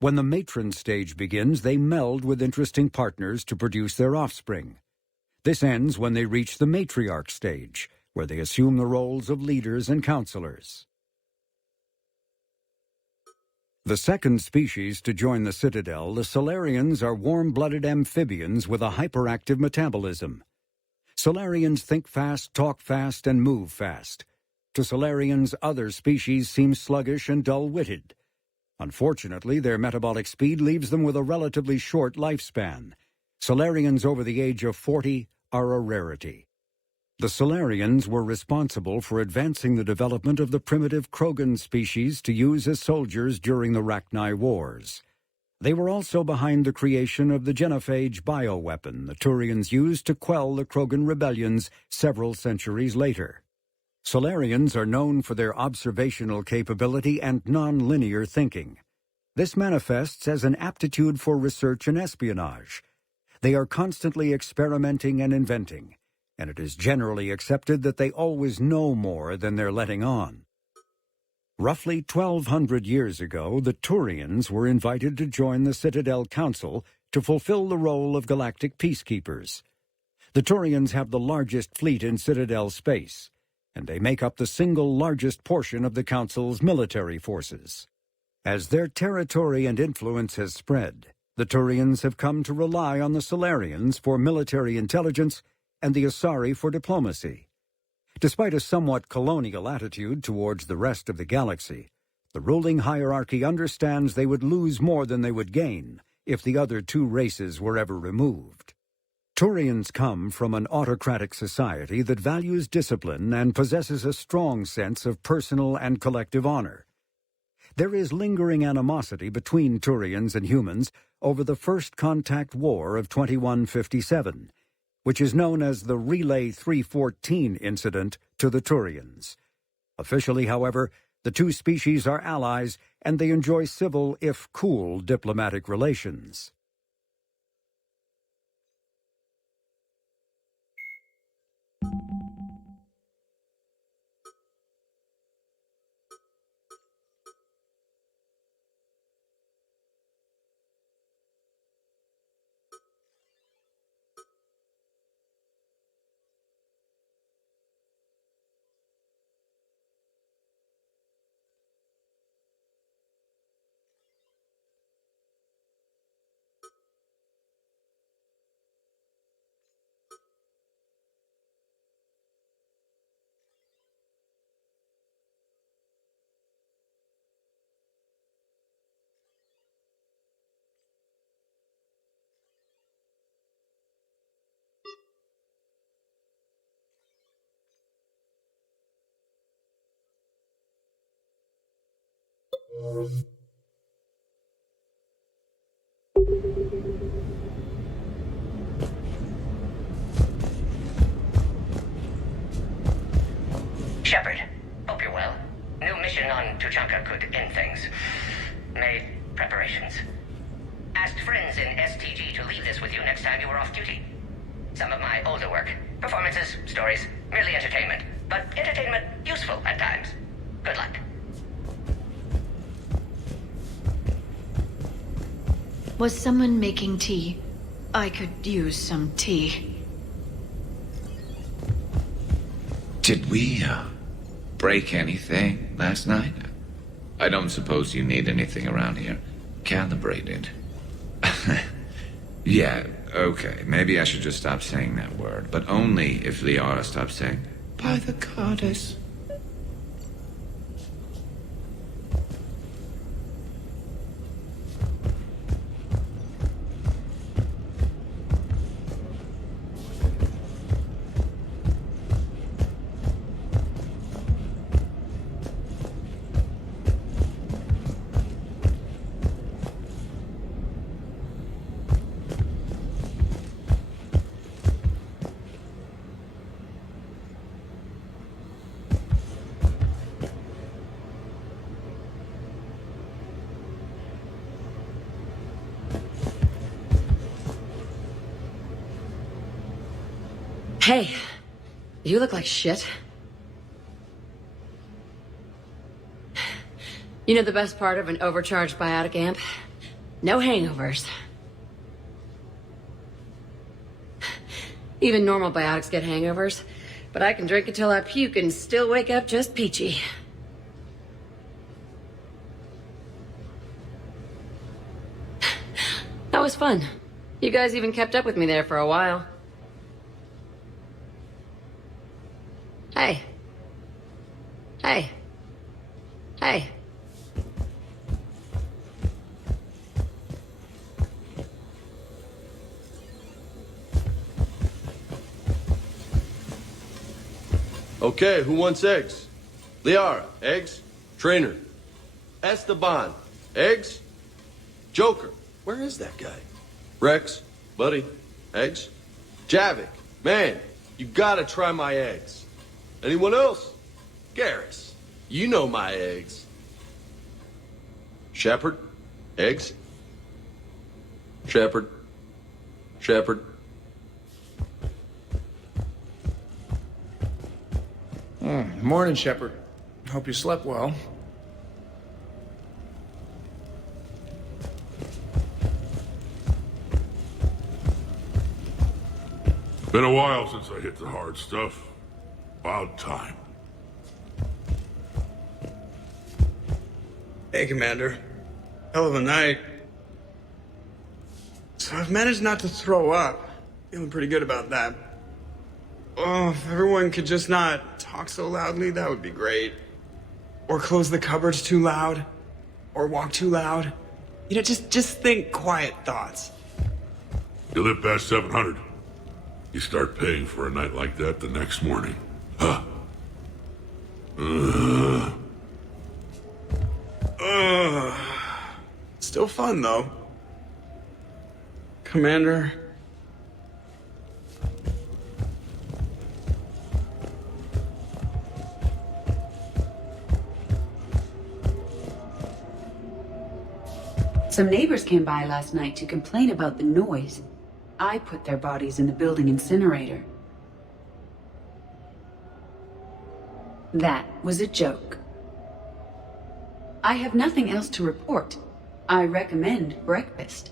When the matron stage begins, they meld with interesting partners to produce their offspring. This ends when they reach the matriarch stage, where they assume the roles of leaders and counselors. The second species to join the Citadel, the Solarians, are warm-blooded amphibians with a hyperactive metabolism. Solarians think fast, talk fast, and move fast. To Solarians, other species seem sluggish and dull-witted. Unfortunately, their metabolic speed leaves them with a relatively short lifespan. Solarians over the age of 40 are a rarity. The Solarians were responsible for advancing the development of the primitive Krogan species to use as soldiers during the Rachni Wars. They were also behind the creation of the genophage bioweapon the Turians used to quell the Krogan rebellions several centuries later. Solarians are known for their observational capability and non-linear thinking. This manifests as an aptitude for research and espionage. They are constantly experimenting and inventing, and it is generally accepted that they always know more than they're letting on. Roughly 1,200 years ago, the Turians were invited to join the Citadel Council to fulfill the role of galactic peacekeepers. The Turians have the largest fleet in Citadel space, and they make up the single largest portion of the Council's military forces. As their territory and influence has spread, the Turians have come to rely on the Solarians for military intelligence and the Asari for diplomacy. Despite a somewhat colonial attitude towards the rest of the galaxy, the ruling hierarchy understands they would lose more than they would gain if the other 2 races were ever removed. Turians come from an autocratic society that values discipline and possesses a strong sense of personal and collective honor. There is lingering animosity between Turians and humans over the First Contact War of 2157, which is known as the Relay 314 incident to the Turians. Officially, however, the 2 species are allies, and they enjoy civil, if cool, diplomatic relations. Shepard, hope you're well. New mission on Tuchanka could end things. Made preparations. Asked friends in STG to leave this with you next time you were off duty. Some of my older work. Performances, stories, merely entertainment. But entertainment useful at times. Good luck. Was someone making tea? I could use some tea. Did we, break anything last night? I don't suppose you need anything around here. Calibrated. Yeah, okay. Maybe I should just stop saying that word. But only if Liara stops saying, by the goddess. Hey, you look like shit. You know the best part of an overcharged biotic amp? No hangovers. Even normal biotics get hangovers, but I can drink until I puke and still wake up just peachy. That was fun. You guys even kept up with me there for a while. Hey. Hey. Hey. Okay, who wants eggs? Liara, eggs? Trainer. Esteban, eggs? Joker, where is that guy? Rex, buddy, eggs? Javik, man, you gotta try my eggs. Anyone else? Garrus, you know my eggs. Shepard, eggs? Shepard, Shepard. Morning, Shepard. Hope you slept well. Been a while since I hit the hard stuff. About time. Hey, Commander. Hell of a night. So I've managed not to throw up. Feeling pretty good about that. Oh, if everyone could just not talk so loudly, that would be great. Or close the cupboards too loud. Or walk too loud. You know, just think quiet thoughts. You live past 700. You start paying for a night like that the next morning. Huh. Still fun, though. Commander. Some neighbors came by last night to complain about the noise. I put their bodies in the building incinerator. That was a joke. I have nothing else to report. I recommend breakfast.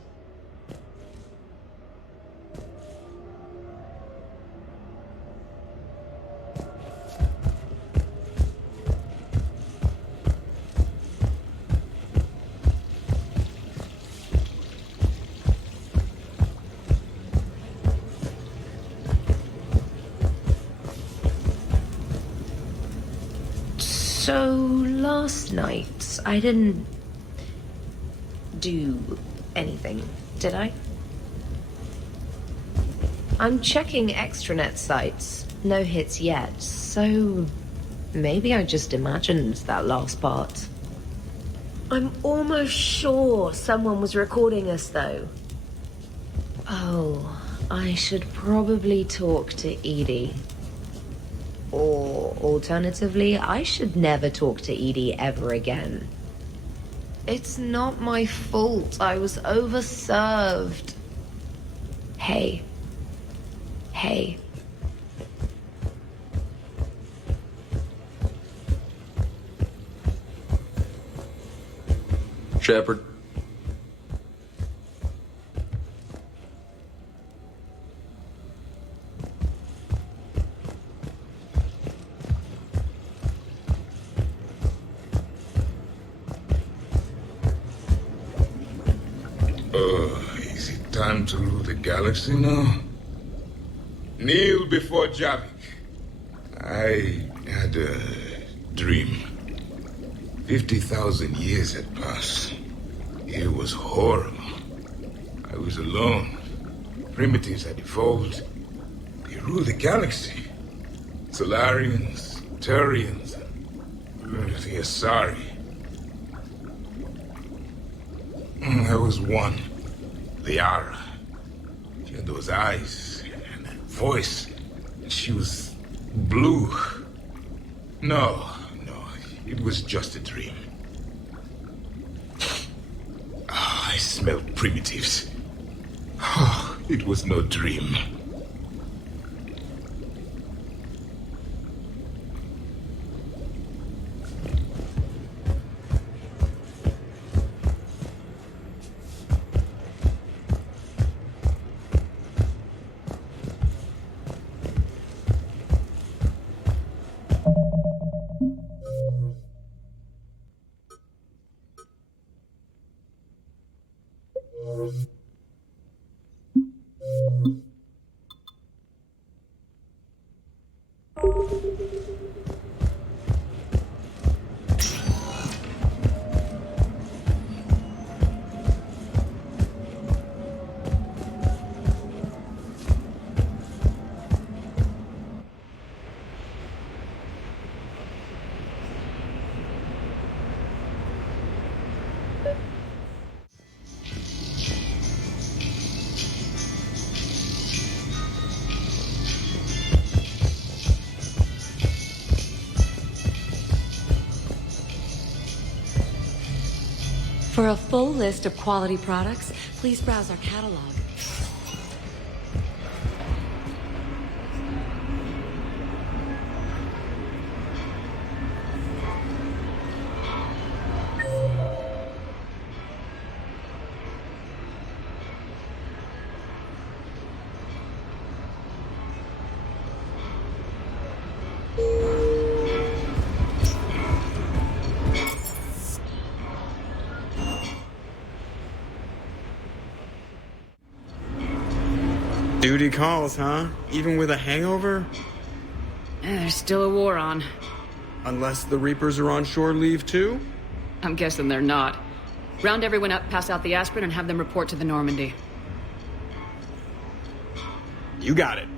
So, last night, I didn't do anything, did I? I'm checking extranet sites. No hits yet, so maybe I just imagined that last part. I'm almost sure someone was recording us, though. Oh, I should probably talk to Edie. Or, alternatively, I should never talk to Edie ever again. It's not my fault. I was overserved. Hey. Hey. Shepard. Is it time to rule the galaxy now? Kneel before Javik. I had a dream. 50,000 years had passed. It was horrible. I was alone. Primitives had evolved. They ruled the galaxy. Solarians, Turians, the Asari. There was one, Liara. She had those eyes and that voice. She was blue. No, it was just a dream. Oh, I smelled primitives. Oh, it was no dream. For a full list of quality products, please browse our catalog. Duty calls, huh? Even with a hangover? There's still a war on. Unless the Reapers are on shore leave too? I'm guessing they're not. Round everyone up, pass out the aspirin, and have them report to the Normandy. You got it.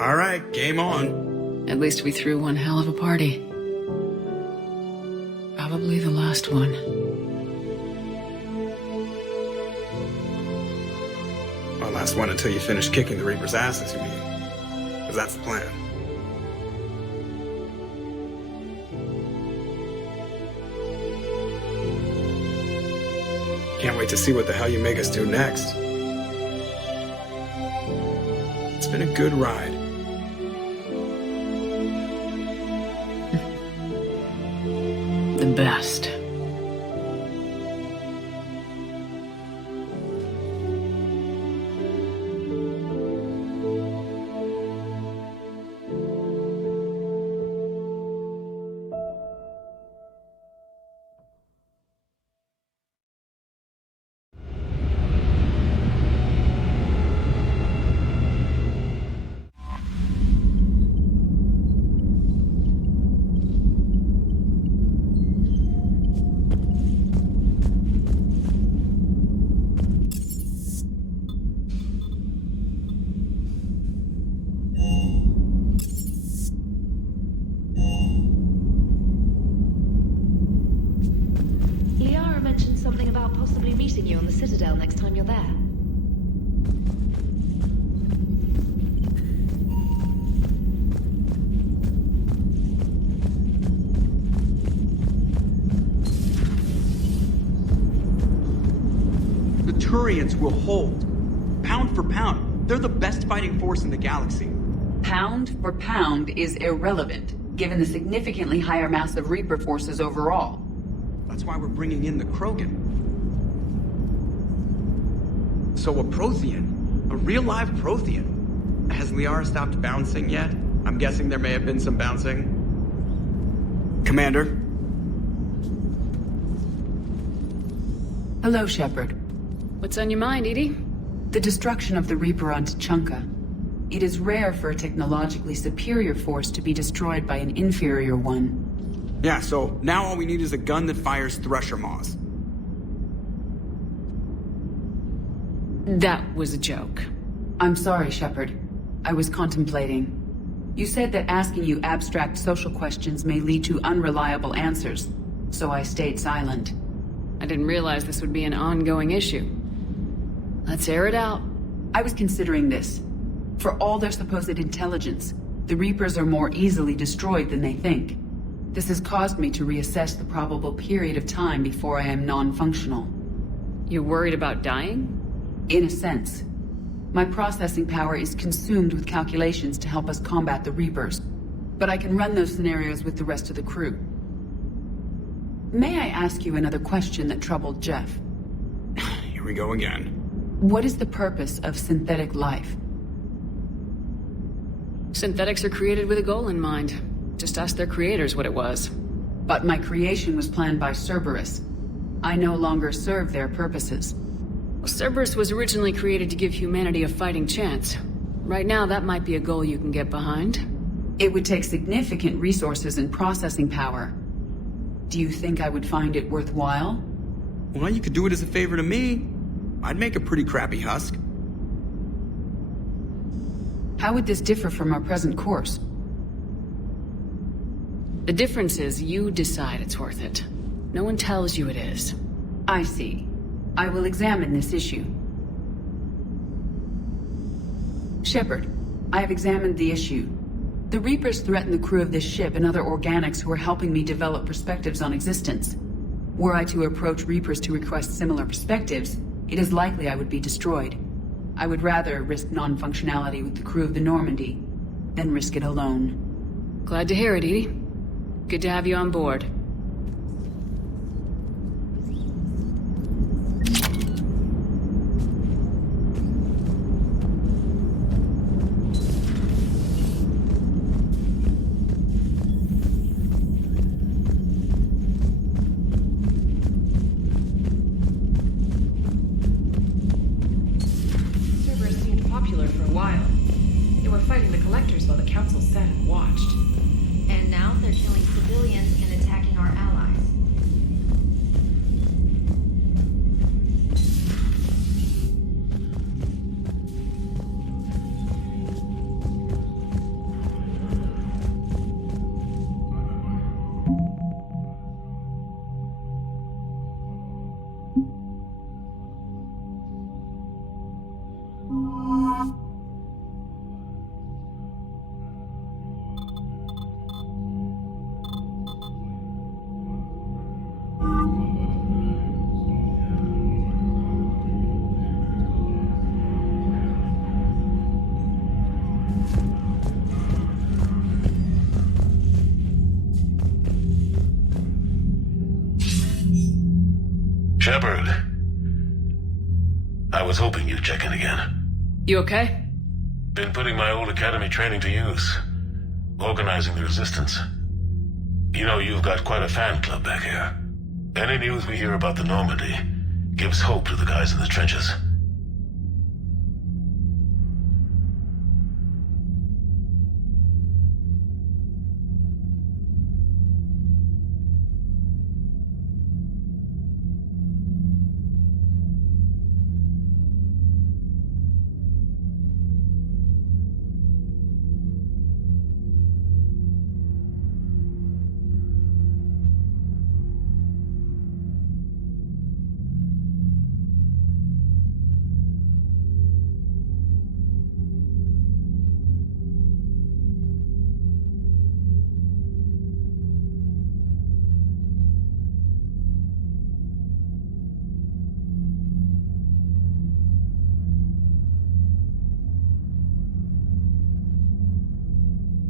All right, game on. At least we threw one hell of a party. Probably the last one. Well, last one until you finish kicking the Reaper's asses, you mean? Because that's the plan. Can't wait to see what the hell you make us do next. It's been a good ride. The best. Liara mentioned something about possibly meeting you on the Citadel next time you're there. The Turians will hold. Pound for pound, they're the best fighting force in the galaxy. Pound for pound is irrelevant, given the significantly higher mass of Reaper forces overall. That's why we're bringing in the Krogan. So a Prothean, a real live Prothean. Has Liara stopped bouncing yet? I'm guessing there may have been some bouncing. Commander? Hello, Shepard. What's on your mind, Edie? The destruction of the Reaper on Tuchanka. It is rare for a technologically superior force to be destroyed by an inferior one. Yeah, so now all we need is a gun that fires Thresher Maws. That was a joke. I'm sorry, Shepard. I was contemplating. You said that asking you abstract social questions may lead to unreliable answers, so I stayed silent. I didn't realize this would be an ongoing issue. Let's air it out. I was considering this. For all their supposed intelligence, the Reapers are more easily destroyed than they think. This has caused me to reassess the probable period of time before I am non-functional. You worried about dying? In a sense. My processing power is consumed with calculations to help us combat the Reapers, but I can run those scenarios with the rest of the crew. May I ask you another question that troubled Jeff? Here we go again. What is the purpose of synthetic life? Synthetics are created with a goal in mind. Just ask their creators what it was. But my creation was planned by Cerberus. I no longer serve their purposes. Well, Cerberus was originally created to give humanity a fighting chance. Right now, that might be a goal you can get behind. It would take significant resources and processing power. Do you think I would find it worthwhile? Well, you could do it as a favor to me. I'd make a pretty crappy husk. How would this differ from our present course? The difference is you decide it's worth it. No one tells you it is. I see. I will examine this issue. Shepard, I have examined the issue. The Reapers threaten the crew of this ship and other organics who are helping me develop perspectives on existence. Were I to approach Reapers to request similar perspectives, it is likely I would be destroyed. I would rather risk non-functionality with the crew of the Normandy than risk it alone. Glad to hear it, Edie. Good to have you on board. Cerberus seemed popular for a while. They were fighting the Collectors while the Council sat and watched. And now they're killing civilians and attacking our allies. Shepard. I was hoping you'd check in again. You okay? Been putting my old academy training to use. Organizing the resistance. You know, you've got quite a fan club back here. Any news we hear about the Normandy gives hope to the guys in the trenches.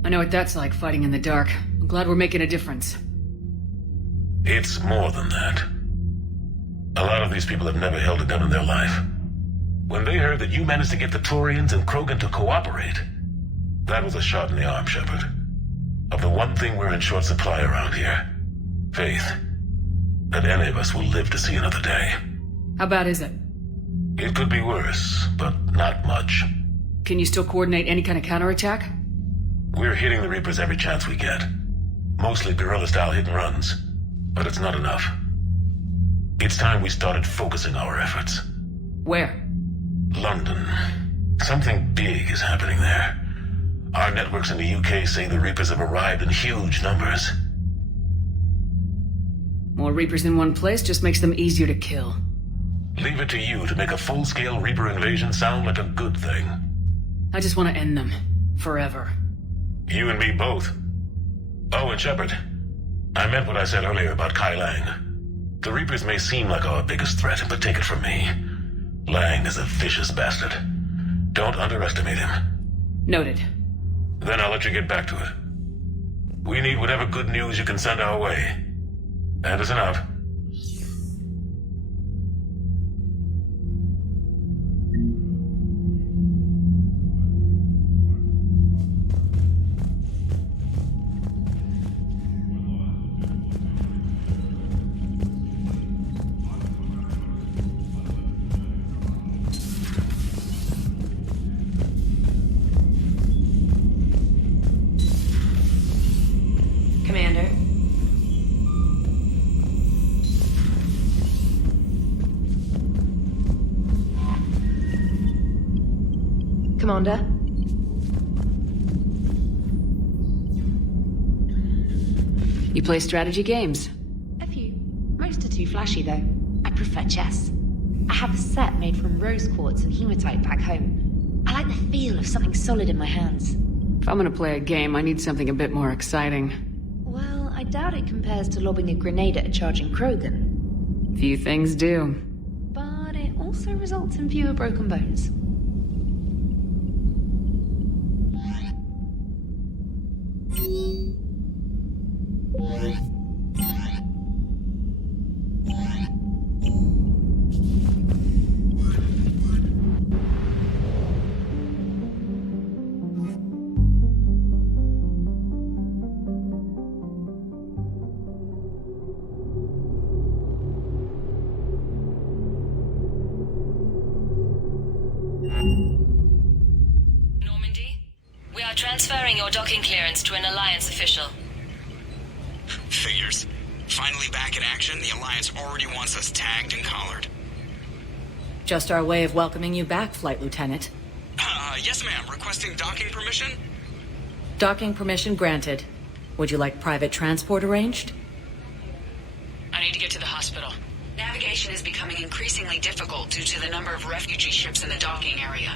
I know what that's like, fighting in the dark. I'm glad we're making a difference. It's more than that. A lot of these people have never held a gun in their life. When they heard that you managed to get the Turians and Krogan to cooperate, that was a shot in the arm, Shepard. Of the one thing we're in short supply around here. Faith. That any of us will live to see another day. How bad is it? It could be worse, but not much. Can you still coordinate any kind of counterattack? We're hitting the Reapers every chance we get. Mostly guerrilla-style hit-and-runs. But it's not enough. It's time we started focusing our efforts. Where? London. Something big is happening there. Our networks in the UK say the Reapers have arrived in huge numbers. More Reapers in one place just makes them easier to kill. Leave it to you to make a full-scale Reaper invasion sound like a good thing. I just want to end them. Forever. You and me both. Oh, and Shepard. I meant what I said earlier about Kai Lang. The Reapers may seem like our biggest threat, but take it from me. Lang is a vicious bastard. Don't underestimate him. Noted. Then I'll let you get back to it. We need whatever good news you can send our way. Anderson out. Commander. You play strategy games? A few. Most are too flashy, though. I prefer chess. I have a set made from rose quartz and hematite back home. I like the feel of something solid in my hands. If I'm gonna play a game, I need something a bit more exciting. Well, I doubt it compares to lobbing a grenade at a charging Krogan. Few things do. But it also results in fewer broken bones. Normandy, we are transferring your docking clearance to an Alliance official. Figures. Finally back in action, the Alliance already wants us tagged and collared. Just our way of welcoming you back, Flight Lieutenant. Yes ma'am, requesting docking permission? Docking permission granted. Would you like private transport arranged? I need to get to the hospital. Navigation is becoming increasingly difficult due to the number of refugee ships in the docking area.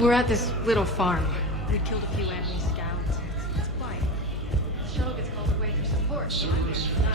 We're at this little farm. We killed a few enemy scouts. It's quiet. The shuttle gets called away for support. So I'm here for that.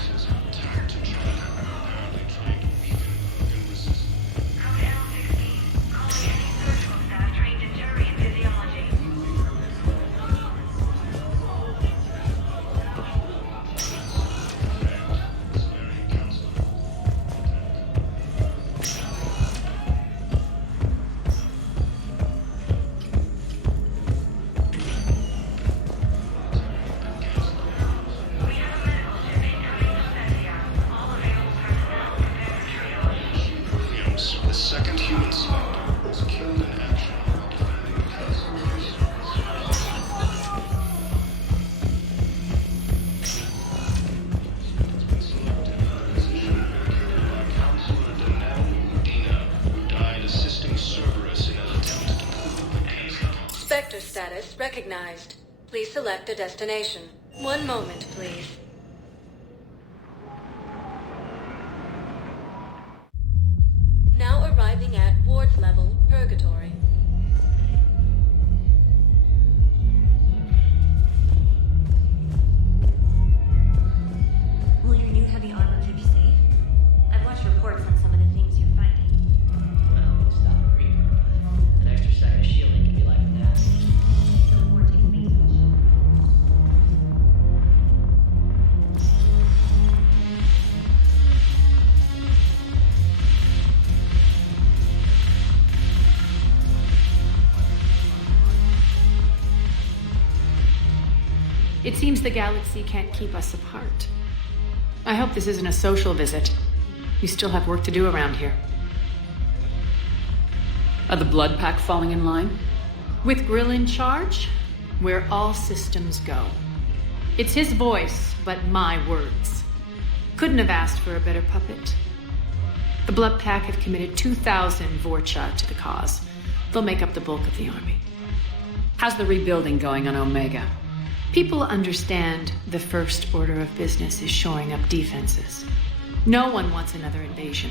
The second human smuggler was killed in action while defending Spectre status recognized. Please select a destination. One moment, please. Now arriving at Ward's level, Purgatory. Will your new heavy armor keep you safe? I've watched reports on some of the things you're fighting. Well, it's not a Reaper. An extra second of shielding can be like that. So Ward takes me to the ship. It seems the galaxy can't keep us apart. I hope this isn't a social visit. We still have work to do around here. Are the Blood Pack falling in line? With Grill in charge, we're all systems go. It's his voice, but my words. Couldn't have asked for a better puppet. The Blood Pack have committed 2,000 Vorcha to the cause. They'll make up the bulk of the army. How's the rebuilding going on Omega? People understand the first order of business is shoring up defenses. No one wants another invasion.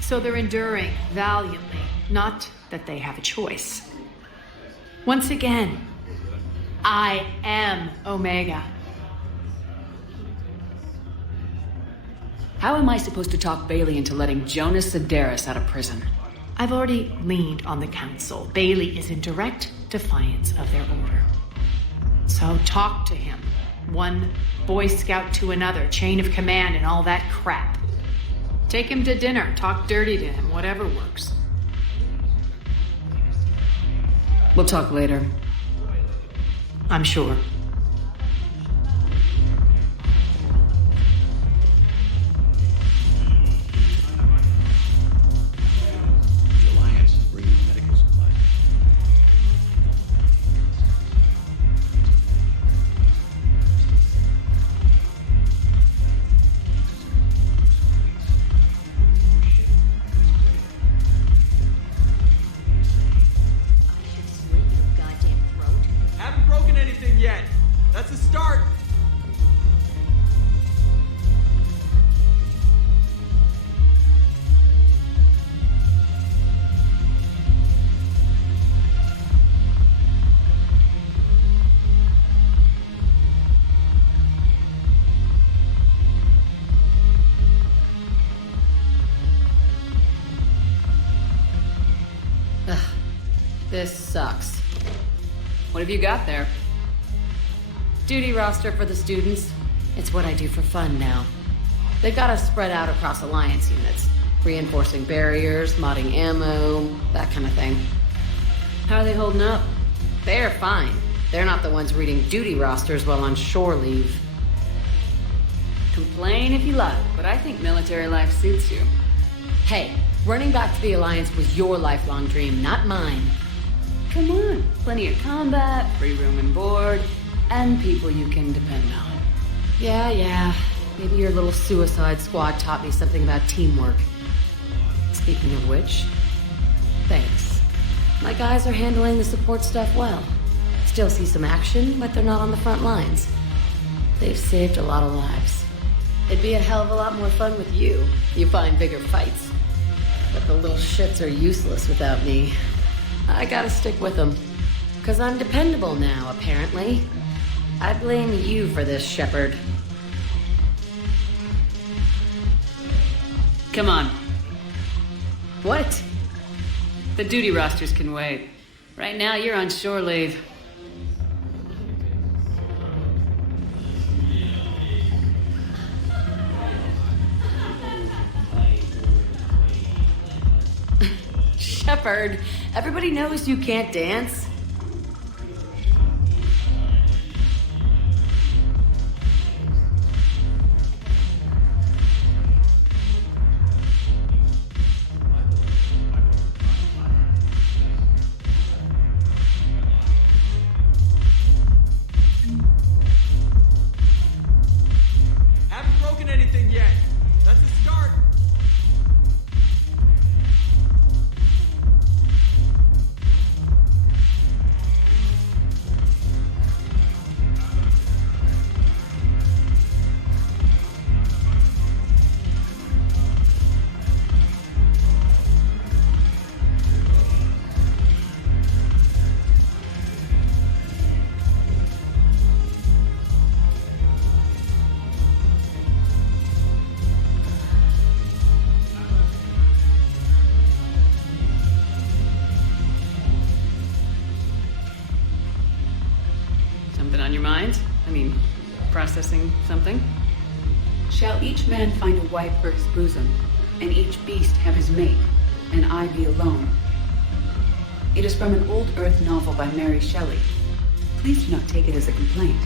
So they're enduring valiantly, Not that they have a choice. Once again, I am Omega. How am I supposed to talk Bailey into letting Jonas Sedaris out of prison? I've already leaned on the council. Bailey is in direct defiance of their order. So talk to him. One Boy Scout to another, chain of command and all that crap. Take him to dinner, talk dirty to him, whatever works. We'll talk later. I'm sure. Haven't broken anything yet. That's a start. This sucks. What have you got there? Duty roster for the students. It's what I do for fun now. They've got us spread out across Alliance units. Reinforcing barriers, modding ammo, that kind of thing. How are they holding up? They're fine. They're not the ones reading duty rosters while on shore leave. Complain if you like, but I think military life suits you. Hey, running back to the Alliance was your lifelong dream, not mine. Come on, plenty of combat, free room and board, and people you can depend on. Yeah, maybe your little suicide squad taught me something about teamwork. Speaking of which, thanks. My guys are handling the support stuff well. Still see some action, but they're not on the front lines. They've saved a lot of lives. It'd be a hell of a lot more fun with you. You find bigger fights. But the little shits are useless without me. I gotta stick with them. 'Cause I'm dependable now, apparently. I blame you for this, Shepard. Come on. What? The duty rosters can wait. Right now, you're on shore leave. Shepard, everybody knows you can't dance. Haven't broken anything yet. That's a start. Something on your mind? I mean, processing something? Shall each man find a wife for his bosom, and each beast have his mate, and I be alone? It is from an old Earth novel by Mary Shelley. Please do not take it as a complaint.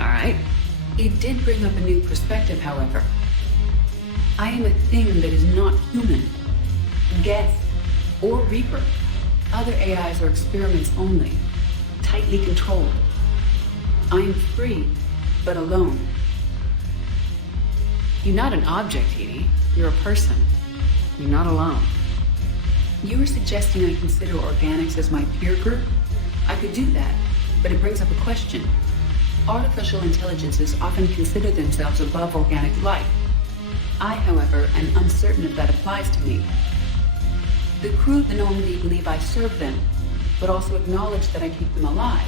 All right. It did bring up a new perspective, however. I am a thing that is not human. Geth or Reaper. Other AIs are experiments only, tightly controlled. I am free, but alone. You're not an object, Edie. You're a person. You're not alone. You are suggesting I consider organics as my peer group? I could do that, but it brings up a question. Artificial intelligences often consider themselves above organic life. I, however, am uncertain if that applies to me. The crew of the Normandy believe I serve them, but also acknowledge that I keep them alive.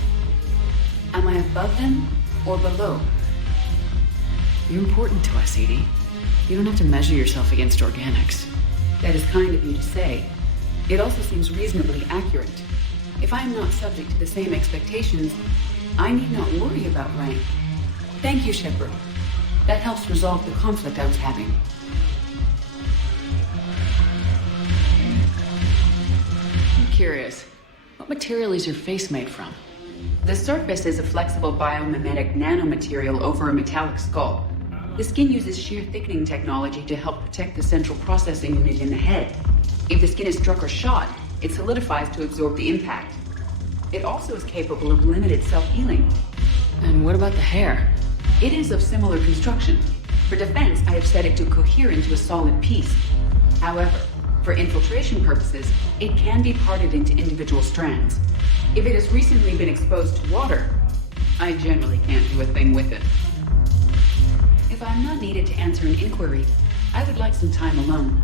Am I above them or below? You're important to us, Edie. You don't have to measure yourself against organics. That is kind of you to say. It also seems reasonably accurate. If I am not subject to the same expectations, I need not worry about rank. Thank you, Shepard. That helps resolve the conflict I was having. I'm curious. What material is your face made from? The surface is a flexible biomimetic nanomaterial over a metallic skull. The skin uses shear thickening technology to help protect the central processing unit in the head. If the skin is struck or shot, it solidifies to absorb the impact. It also is capable of limited self-healing. And what about the hair? It is of similar construction. For defense, I have set it to cohere into a solid piece. However, for infiltration purposes, it can be parted into individual strands. If it has recently been exposed to water, I generally can't do a thing with it. If I'm not needed to answer an inquiry, I would like some time alone.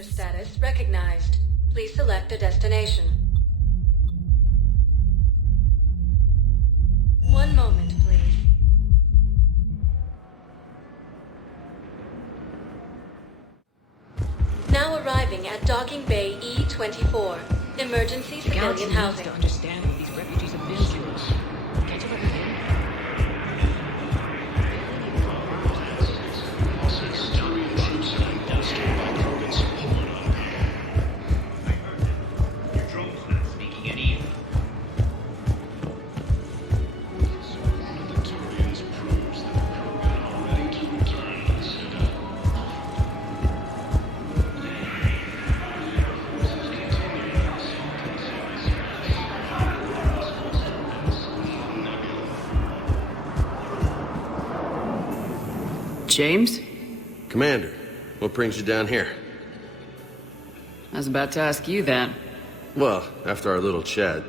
Status recognized. Please select a destination. One moment, please. Now arriving at Docking Bay E-24. Emergency civilian housing. To understand what these refugees have been through. Can't you let me in? James? Commander, what brings you down here? I was about to ask you that. Well, after our little chat,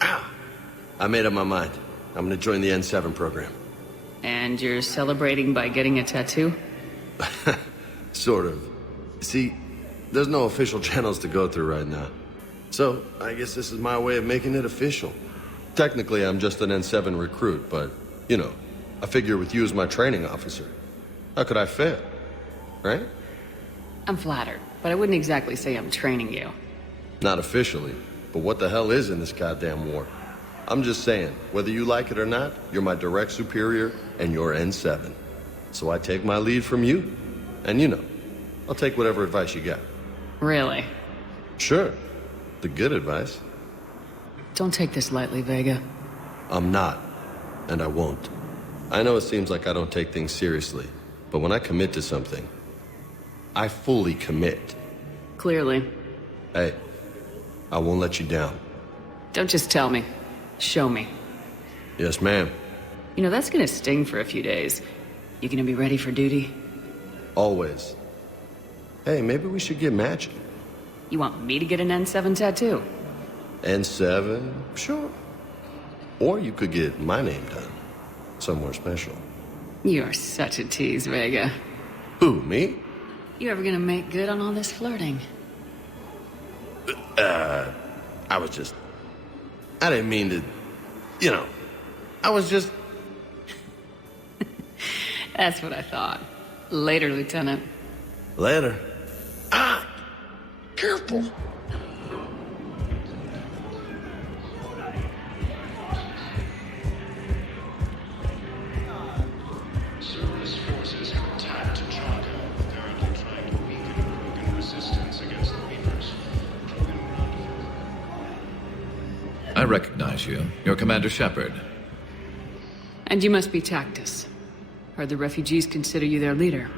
I made up my mind. I'm gonna join the N7 program. And you're celebrating by getting a tattoo? Sort of. See, there's no official channels to go through right now. So, I guess this is my way of making it official. Technically, I'm just an N7 recruit, but, you know, I figure with you as my training officer, how could I fail? Right? I'm flattered, but I wouldn't exactly say I'm training you. Not officially, but what the hell is in this goddamn war? I'm just saying, whether you like it or not, you're my direct superior, and you're N7. So I take my lead from you. And you know, I'll take whatever advice you got. Really? Sure. The good advice. Don't take this lightly, Vega. I'm not. And I won't. I know it seems like I don't take things seriously, but when I commit to something, I fully commit. Clearly. Hey, I won't let you down. Don't just tell me. Show me. Yes, ma'am. You know, that's gonna sting for a few days. You gonna be ready for duty? Always. Hey, maybe we should get matching. You want me to get an N7 tattoo? N7, sure. Or you could get my name done. Somewhere special. You're such a tease, Vega. Who, me? You ever gonna make good on all this flirting? I didn't mean to, I was just... That's what I thought. Later, Lieutenant. Later. Careful. Cerberus forces have attacked Tuchanka, apparently trying to weaken Krogan resistance against the Reapers. I recognize you. You're Commander Shepard. And you must be Tactus. Heard the refugees consider you their leader.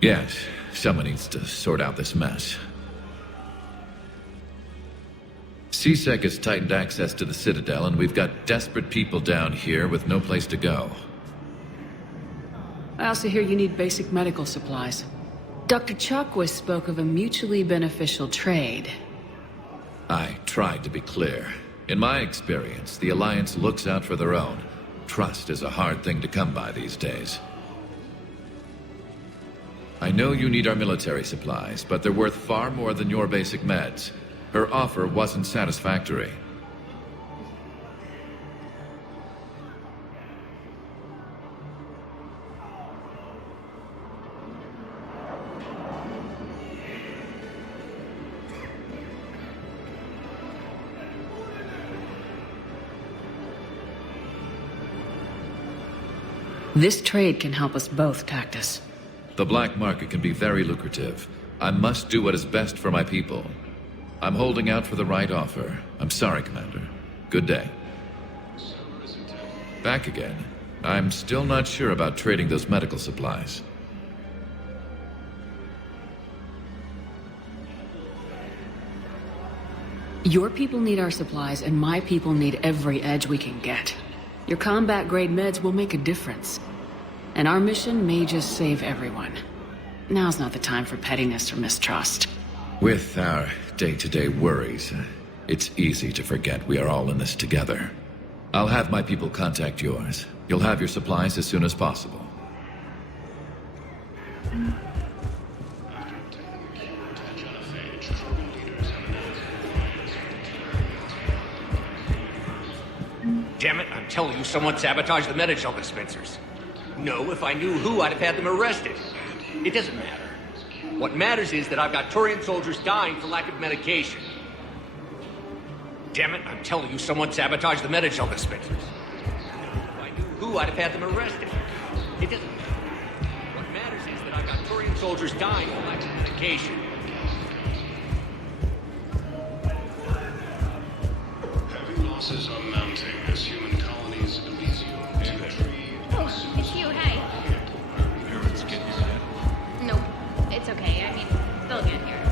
Yes, someone needs to sort out this mess. CSEC has tightened access to the Citadel, and we've got desperate people down here with no place to go. I also hear you need basic medical supplies. Dr. Chakwas spoke of a mutually beneficial trade. I tried to be clear. In my experience, the Alliance looks out for their own. Trust is a hard thing to come by these days. I know you need our military supplies, but they're worth far more than your basic meds. Her offer wasn't satisfactory. This trade can help us both, Tactus. The black market can be very lucrative. I must do what is best for my people. I'm holding out for the right offer. I'm sorry, Commander. Good day. Back again. I'm still not sure about trading those medical supplies. Your people need our supplies, and my people need every edge we can get. Your combat-grade meds will make a difference. And our mission may just save everyone. Now's not the time for pettiness or mistrust. With our day-to-day worries, it's easy to forget we are all in this together. I'll have my people contact yours. You'll have your supplies as soon as possible. Damn it, I'm telling you, someone sabotaged the Metagel dispensers. No, if I knew who, I'd have had them arrested. It doesn't matter. What matters is that I've got Turian soldiers dying for lack of medication. Damn it, I'm telling you, someone sabotaged the Metagel dispensers. If I knew who, I'd have had them arrested. It doesn't matter. What matters is that I've got Turian soldiers dying for lack of medication. Heavy losses are mounting as human colonies Elysium entry. Oh, it's you, hey. Nope, it's okay. I mean, they'll get here.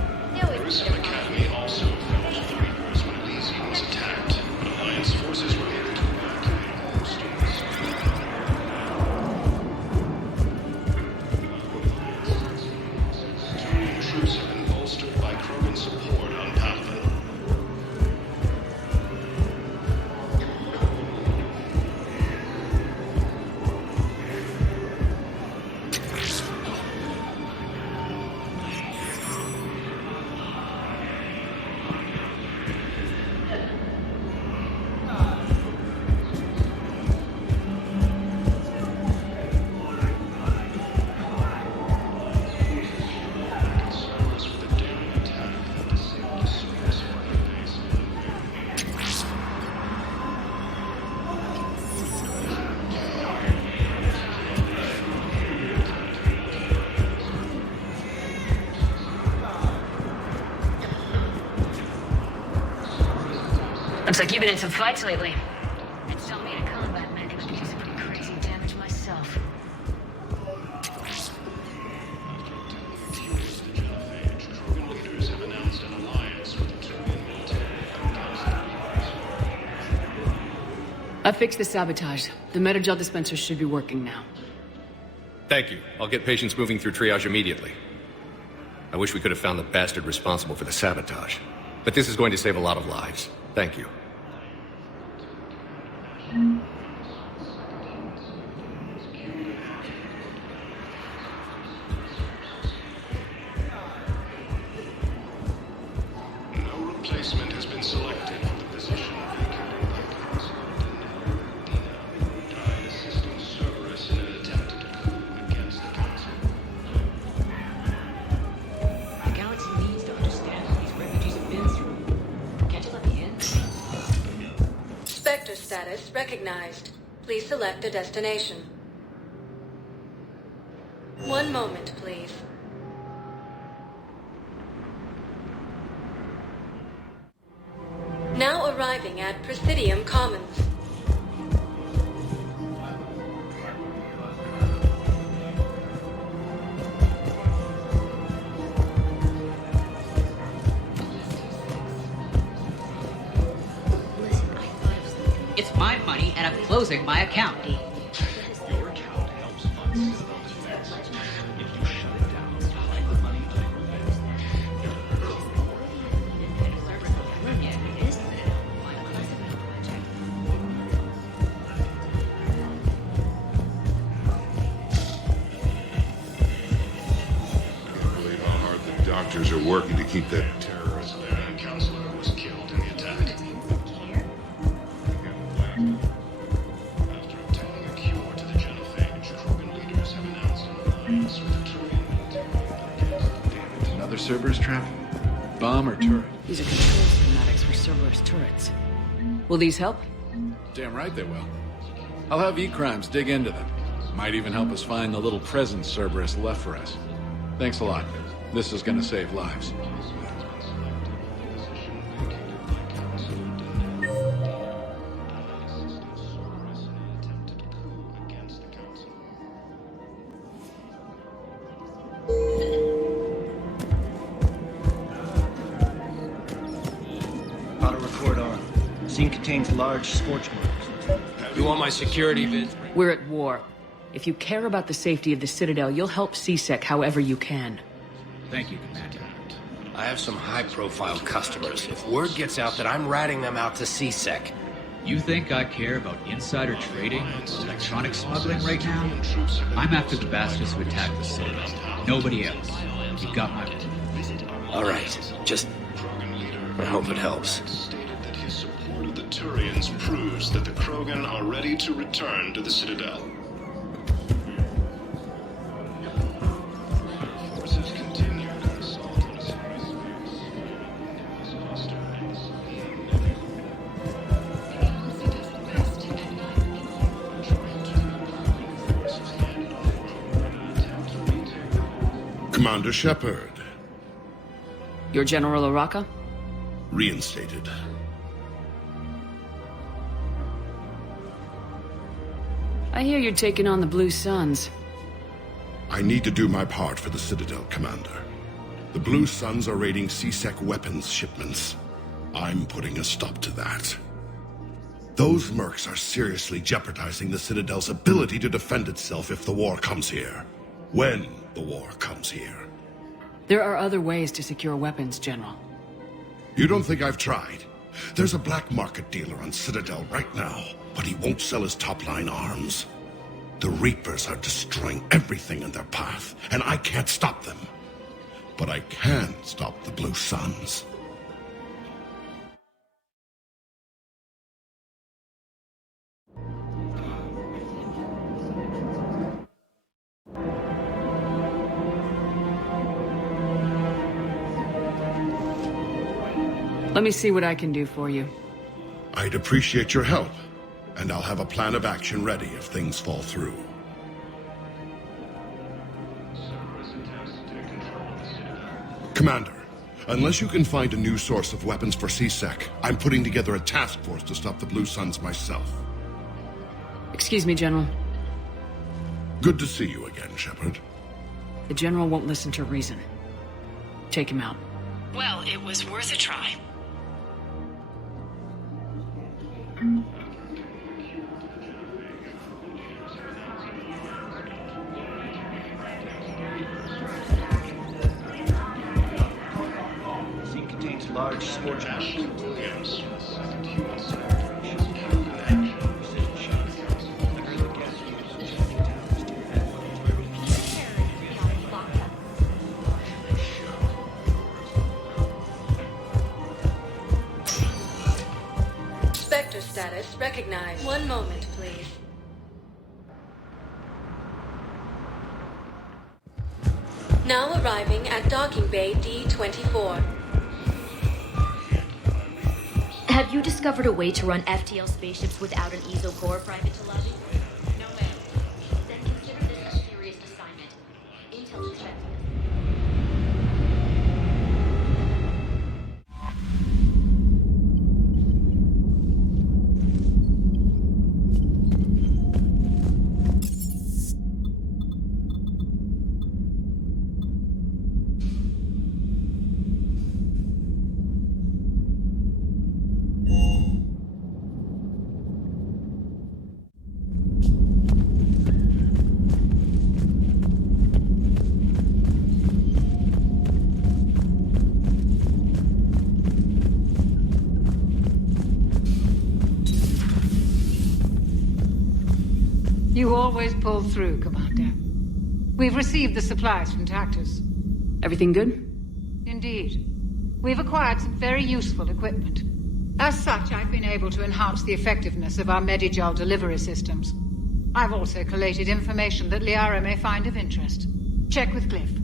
Jerusalem Academy also fell to the Reapers when Elysium was attacked, but Alliance forces were able to evacuate all students. Turian troops have been bolstered by Krogan support on Palaven. Looks like you've been in some fights lately. It's telling me a combat mech and I could do some pretty crazy damage myself. Krogan leaders have announced an alliance with the Turian military against the Reapers. I fixed the sabotage. The Metagel dispensers should be working now. Thank you. I'll get patients moving through triage immediately. I wish we could have found the bastard responsible for the sabotage. But this is going to save a lot of lives. Thank you. No replacement has been selected for the position vacated by Councilor Dina, who died assisting Cerberus in an attempted coup against the Council. The galaxy needs to understand what these refugees have been through. Can't you let me in? Spectre status recognized. Please select a destination. One moment, please. Now arriving at Presidium Commons. It's my money, and I'm closing my account. Your account helps fund Citadel's defense. If you shut it down, hide the money I can't believe how hard the doctors are working to keep that terrorist. Valerian Councilor was killed in the attack. After obtaining a cure to the genophage, Krogan leaders have announced an alliance with the Turian military. Another Cerberus trap? Bomb or turret? These are control schematics for Cerberus turrets. Will these help? Damn right they will. I'll have E-Crimes dig into them. Might even help us find the little presents Cerberus left for us. Thanks a lot. This is gonna save lives. Auto record on. Scene contains large scorch marks. You want my security vid? We're at war. If you care about the safety of the Citadel, you'll help CSEC however you can. Thank you, Commander. I have some high-profile customers. If word gets out that I'm ratting them out to CSEC. You think I care about insider trading, electronic smuggling right now? I'm after the bastards who attacked the Citadel. Nobody else. You got my vote. All right, just... I hope it helps. Stated that his support of the Turians proves that the Krogan are ready to return to the Citadel. Forces continued an assault on a series of Commander Shepard. You're General Araka? Reinstated. I hear you're taking on the Blue Suns. I need to do my part for the Citadel, Commander. The Blue Suns are raiding CSEC weapons shipments. I'm putting a stop to that. Those mercs are seriously jeopardizing the Citadel's ability to defend itself if the war comes here. When the war comes here. There are other ways to secure weapons, General. You don't think I've tried? There's a black market dealer on Citadel right now, but he won't sell his top-line arms. The Reapers are destroying everything in their path, and I can't stop them. But I can stop the Blue Suns. Let me see what I can do for you. I'd appreciate your help, and I'll have a plan of action ready if things fall through. Commander, unless you can find a new source of weapons for CSEC, I'm putting together a task force to stop the Blue Suns myself. Excuse me, General. Good to see you again, Shepard. The General won't listen to reason. Take him out. Well, it was worth a try. Scene contains large large sports Ashley market. Williams, second human separation killed in action. Spectre status recognized. One moment, please. Now arriving at docking bay D-24. Have you discovered a way to run FTL spaceships without an ESO core, Private Talabi? No, ma'am. Then consider this a serious assignment. Intel's expecting us. You always pull through, Commander. We've received the supplies from Tactus. Everything good? Indeed. We've acquired some very useful equipment. As such, I've been able to enhance the effectiveness of our Medigel delivery systems. I've also collated information that Liara may find of interest. Check with Glyph.